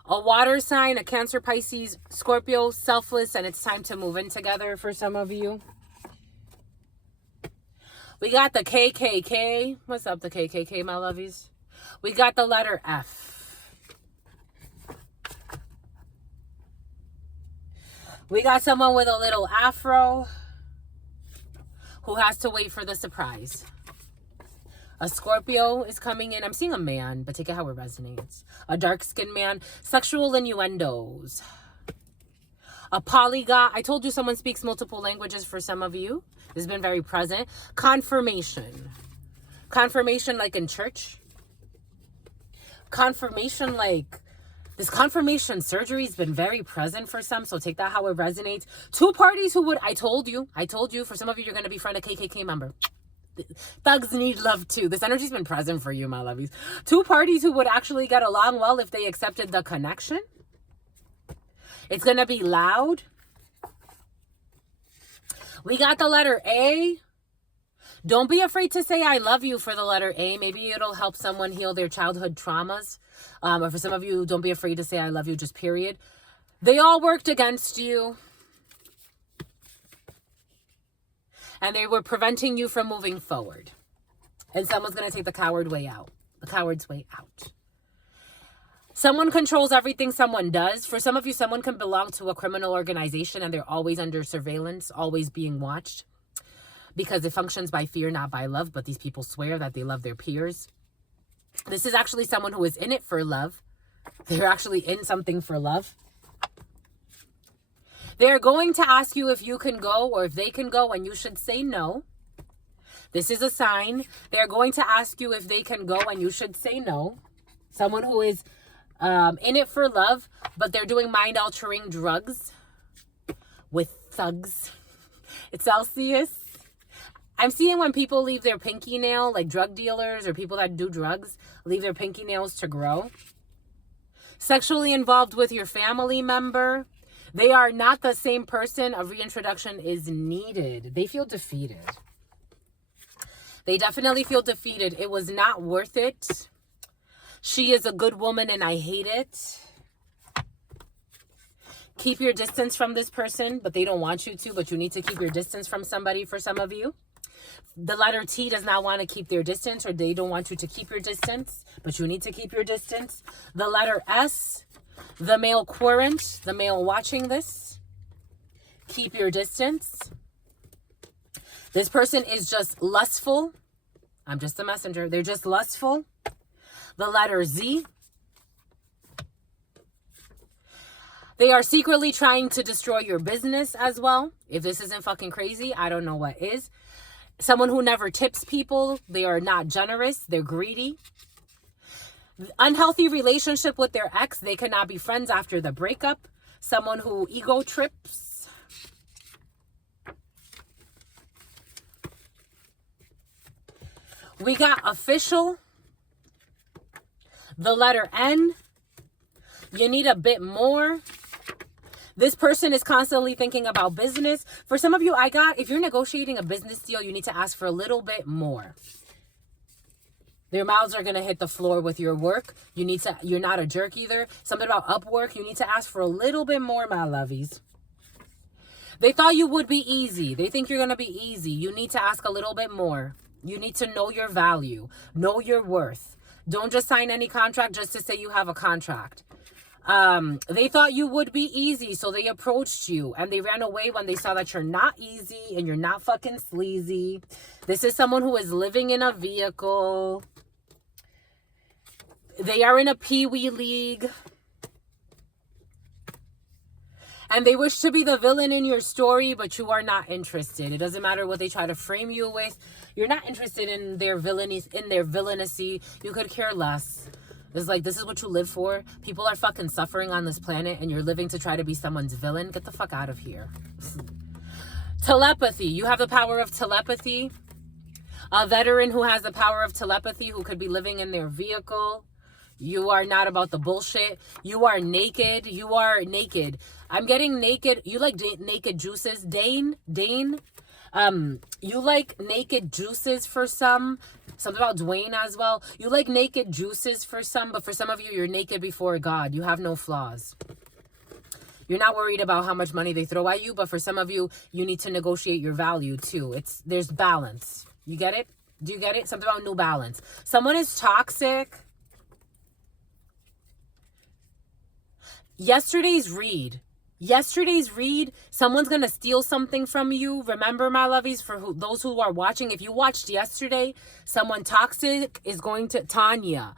a water sign, a Cancer, Pisces, Scorpio, selfless, and it's time to move in together for some of you. We got the KKK. What's up, the KKK, my lovies? We got the letter F. We got someone with a little afro who has to wait for the surprise. A Scorpio is coming in. I'm seeing a man, but take it how it resonates. A dark-skinned man. Sexual innuendos. A polyglot. I told you someone speaks multiple languages for some of you. This has been very present. Confirmation. Confirmation like in church. Confirmation like this confirmation surgery has been very present for some, so take that how it resonates. Two parties who would, I told you, for some of you, you're going to befriend a KKK member. Thugs need love too. This energy's been present for you, my lovies. Two parties who would actually get along well if they accepted the connection. It's going to be loud. We got the letter A. Don't be afraid to say I love you for the letter A. Maybe it'll help someone heal their childhood traumas. Or for some of you, don't be afraid to say I love you, just period. They all worked against you. And they were preventing you from moving forward. And someone's going to take the coward's way out. Someone controls everything someone does. For some of you, someone can belong to a criminal organization and they're always under surveillance, always being watched. Because it functions by fear, not by love. But these people swear that they love their peers. This is actually someone who is in it for love. They're actually in something for love. They're going to ask you if you can go or if they can go, and you should say no. This is a sign. They're going to ask you if they can go, and you should say no. Someone who is in it for love, but they're doing mind-altering drugs with thugs. It's Celsius. I'm seeing when people leave their pinky nail, like drug dealers or people that do drugs, leave their pinky nails to grow. Sexually involved with your family member. They are not the same person. A reintroduction is needed. They feel defeated. They definitely feel defeated. It was not worth it. She is a good woman and I hate it. Keep your distance from this person, but they don't want you to, but you need to keep your distance from somebody for some of you. The letter T does not want to keep their distance, or they don't want you to keep your distance, but you need to keep your distance. The letter S, the male querent, the male watching this, keep your distance. This person is just lustful. I'm just a messenger. They're just lustful. The letter Z. They are secretly trying to destroy your business as well. If this isn't fucking crazy, I don't know what is. Someone who never tips people. They are not generous. They're greedy. Unhealthy relationship with their ex. They cannot be friends after the breakup. someone who ego trips. We got official, the letter N. You need a bit more. This person is constantly thinking about business. For some of you, if you're negotiating a business deal, you need to ask for a little bit more. Their mouths are going to hit the floor with your work. You're not a jerk either. Something about Upwork, you need to ask for a little bit more, my lovies. They thought you would be easy. They think you're going to be easy. You need to ask a little bit more. You need to know your value. Know your worth. Don't just sign any contract just to say you have a contract. They thought you would be easy, so they approached you and they ran away when they saw that you're not easy and you're not fucking sleazy. This is someone who is living in a vehicle. They are in a pee-wee league. And they wish to be the villain in your story, but you are not interested. It doesn't matter what they try to frame you with. You're not interested in their villainy, in their villainy. You could care less. It's like, this is what you live for. People are fucking suffering on this planet and you're living to try to be someone's villain. Get the fuck out of here. Telepathy. You have the power of telepathy. A veteran who has the power of telepathy, who could be living in their vehicle. You are not about the bullshit. You are naked. You are naked. I'm getting naked. You like naked juices. Dane. You like naked juices for some. Something about Dwayne as well. You like naked juices for some, but for some of you, you're naked before God. You have no flaws. You're not worried about how much money they throw at you, but for some of you, you need to negotiate your value too. There's balance. You get it? Do you get it? Something about new balance. Someone is toxic. Yesterday's read, someone's going to steal something from you. Remember, my lovies, for those who are watching, if you watched yesterday, someone toxic is going to, Tanya,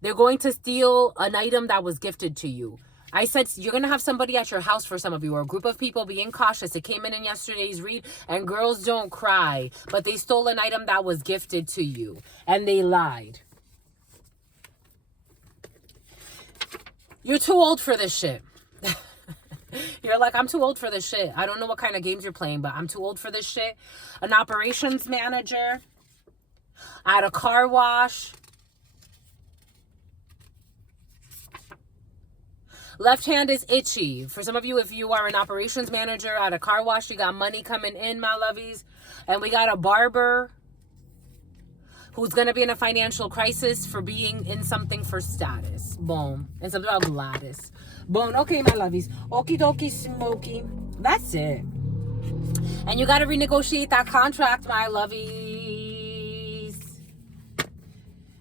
they're going to steal an item that was gifted to you. I said you're going to have somebody at your house for some of you, or a group of people being cautious. It came in yesterday's read, and girls don't cry, but they stole an item that was gifted to you, and they lied. You're too old for this shit. You're like, I'm too old for this shit. I don't know what kind of games you're playing, but I'm too old for this shit. An operations manager at a car wash. Left hand is itchy. For some of you, if you are an operations manager at a car wash, you got money coming in, my lovies. And we got a barber who's going to be in a financial crisis for being in something for status. Boom. And something about Gladys. Boom. Okay, my lovies. Okie dokie smoky. That's it. And you got to renegotiate that contract, my lovies.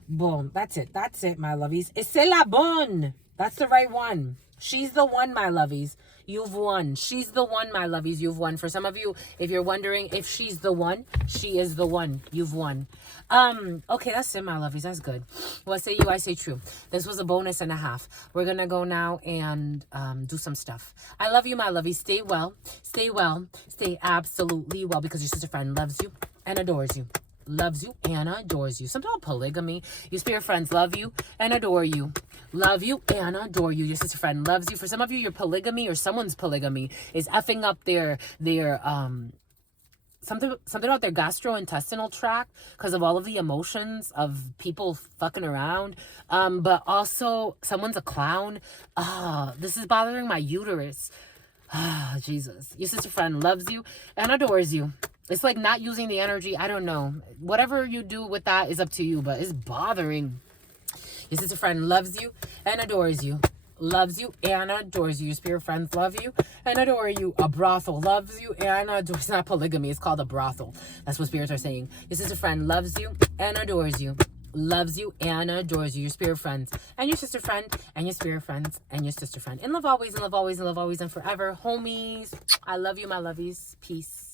Boom. That's it. That's it, my lovies. C'est la bonne. That's the right one. She's the one, my lovies. You've won. She's the one, my lovies. You've won. For some of you, if you're wondering if she's the one, she is the one. You've won. Okay, that's it, my lovies. That's good. What say you? I say true. This was a bonus and a half. We're gonna go now and do some stuff. I love you, my lovies. Stay well. Stay well. Stay absolutely well, because your sister friend loves you and adores you. Loves you and adores you. Something about polygamy. Your spirit friends love you and adore you. Love you and adore you. Your sister friend loves you. For some of you, your polygamy or someone's polygamy is effing up their something about their gastrointestinal tract because of all of the emotions of people fucking around. But also someone's a clown. This is bothering my uterus. Jesus. Your sister friend loves you and adores you. It's like not using the energy. I don't know. Whatever you do with that is up to you, but it's bothering. Your sister friend loves you and adores you. Loves you and adores you. Your spirit friends love you and adore you. A brothel loves you and adores. It's not polygamy. It's called a brothel. That's what spirits are saying. Your sister friend loves you and adores you. Loves you and adores you. Your spirit friends and your sister friend and your spirit friends and your sister friend. In love always, in love always, in love always, and forever. Homies, I love you, my lovies. Peace.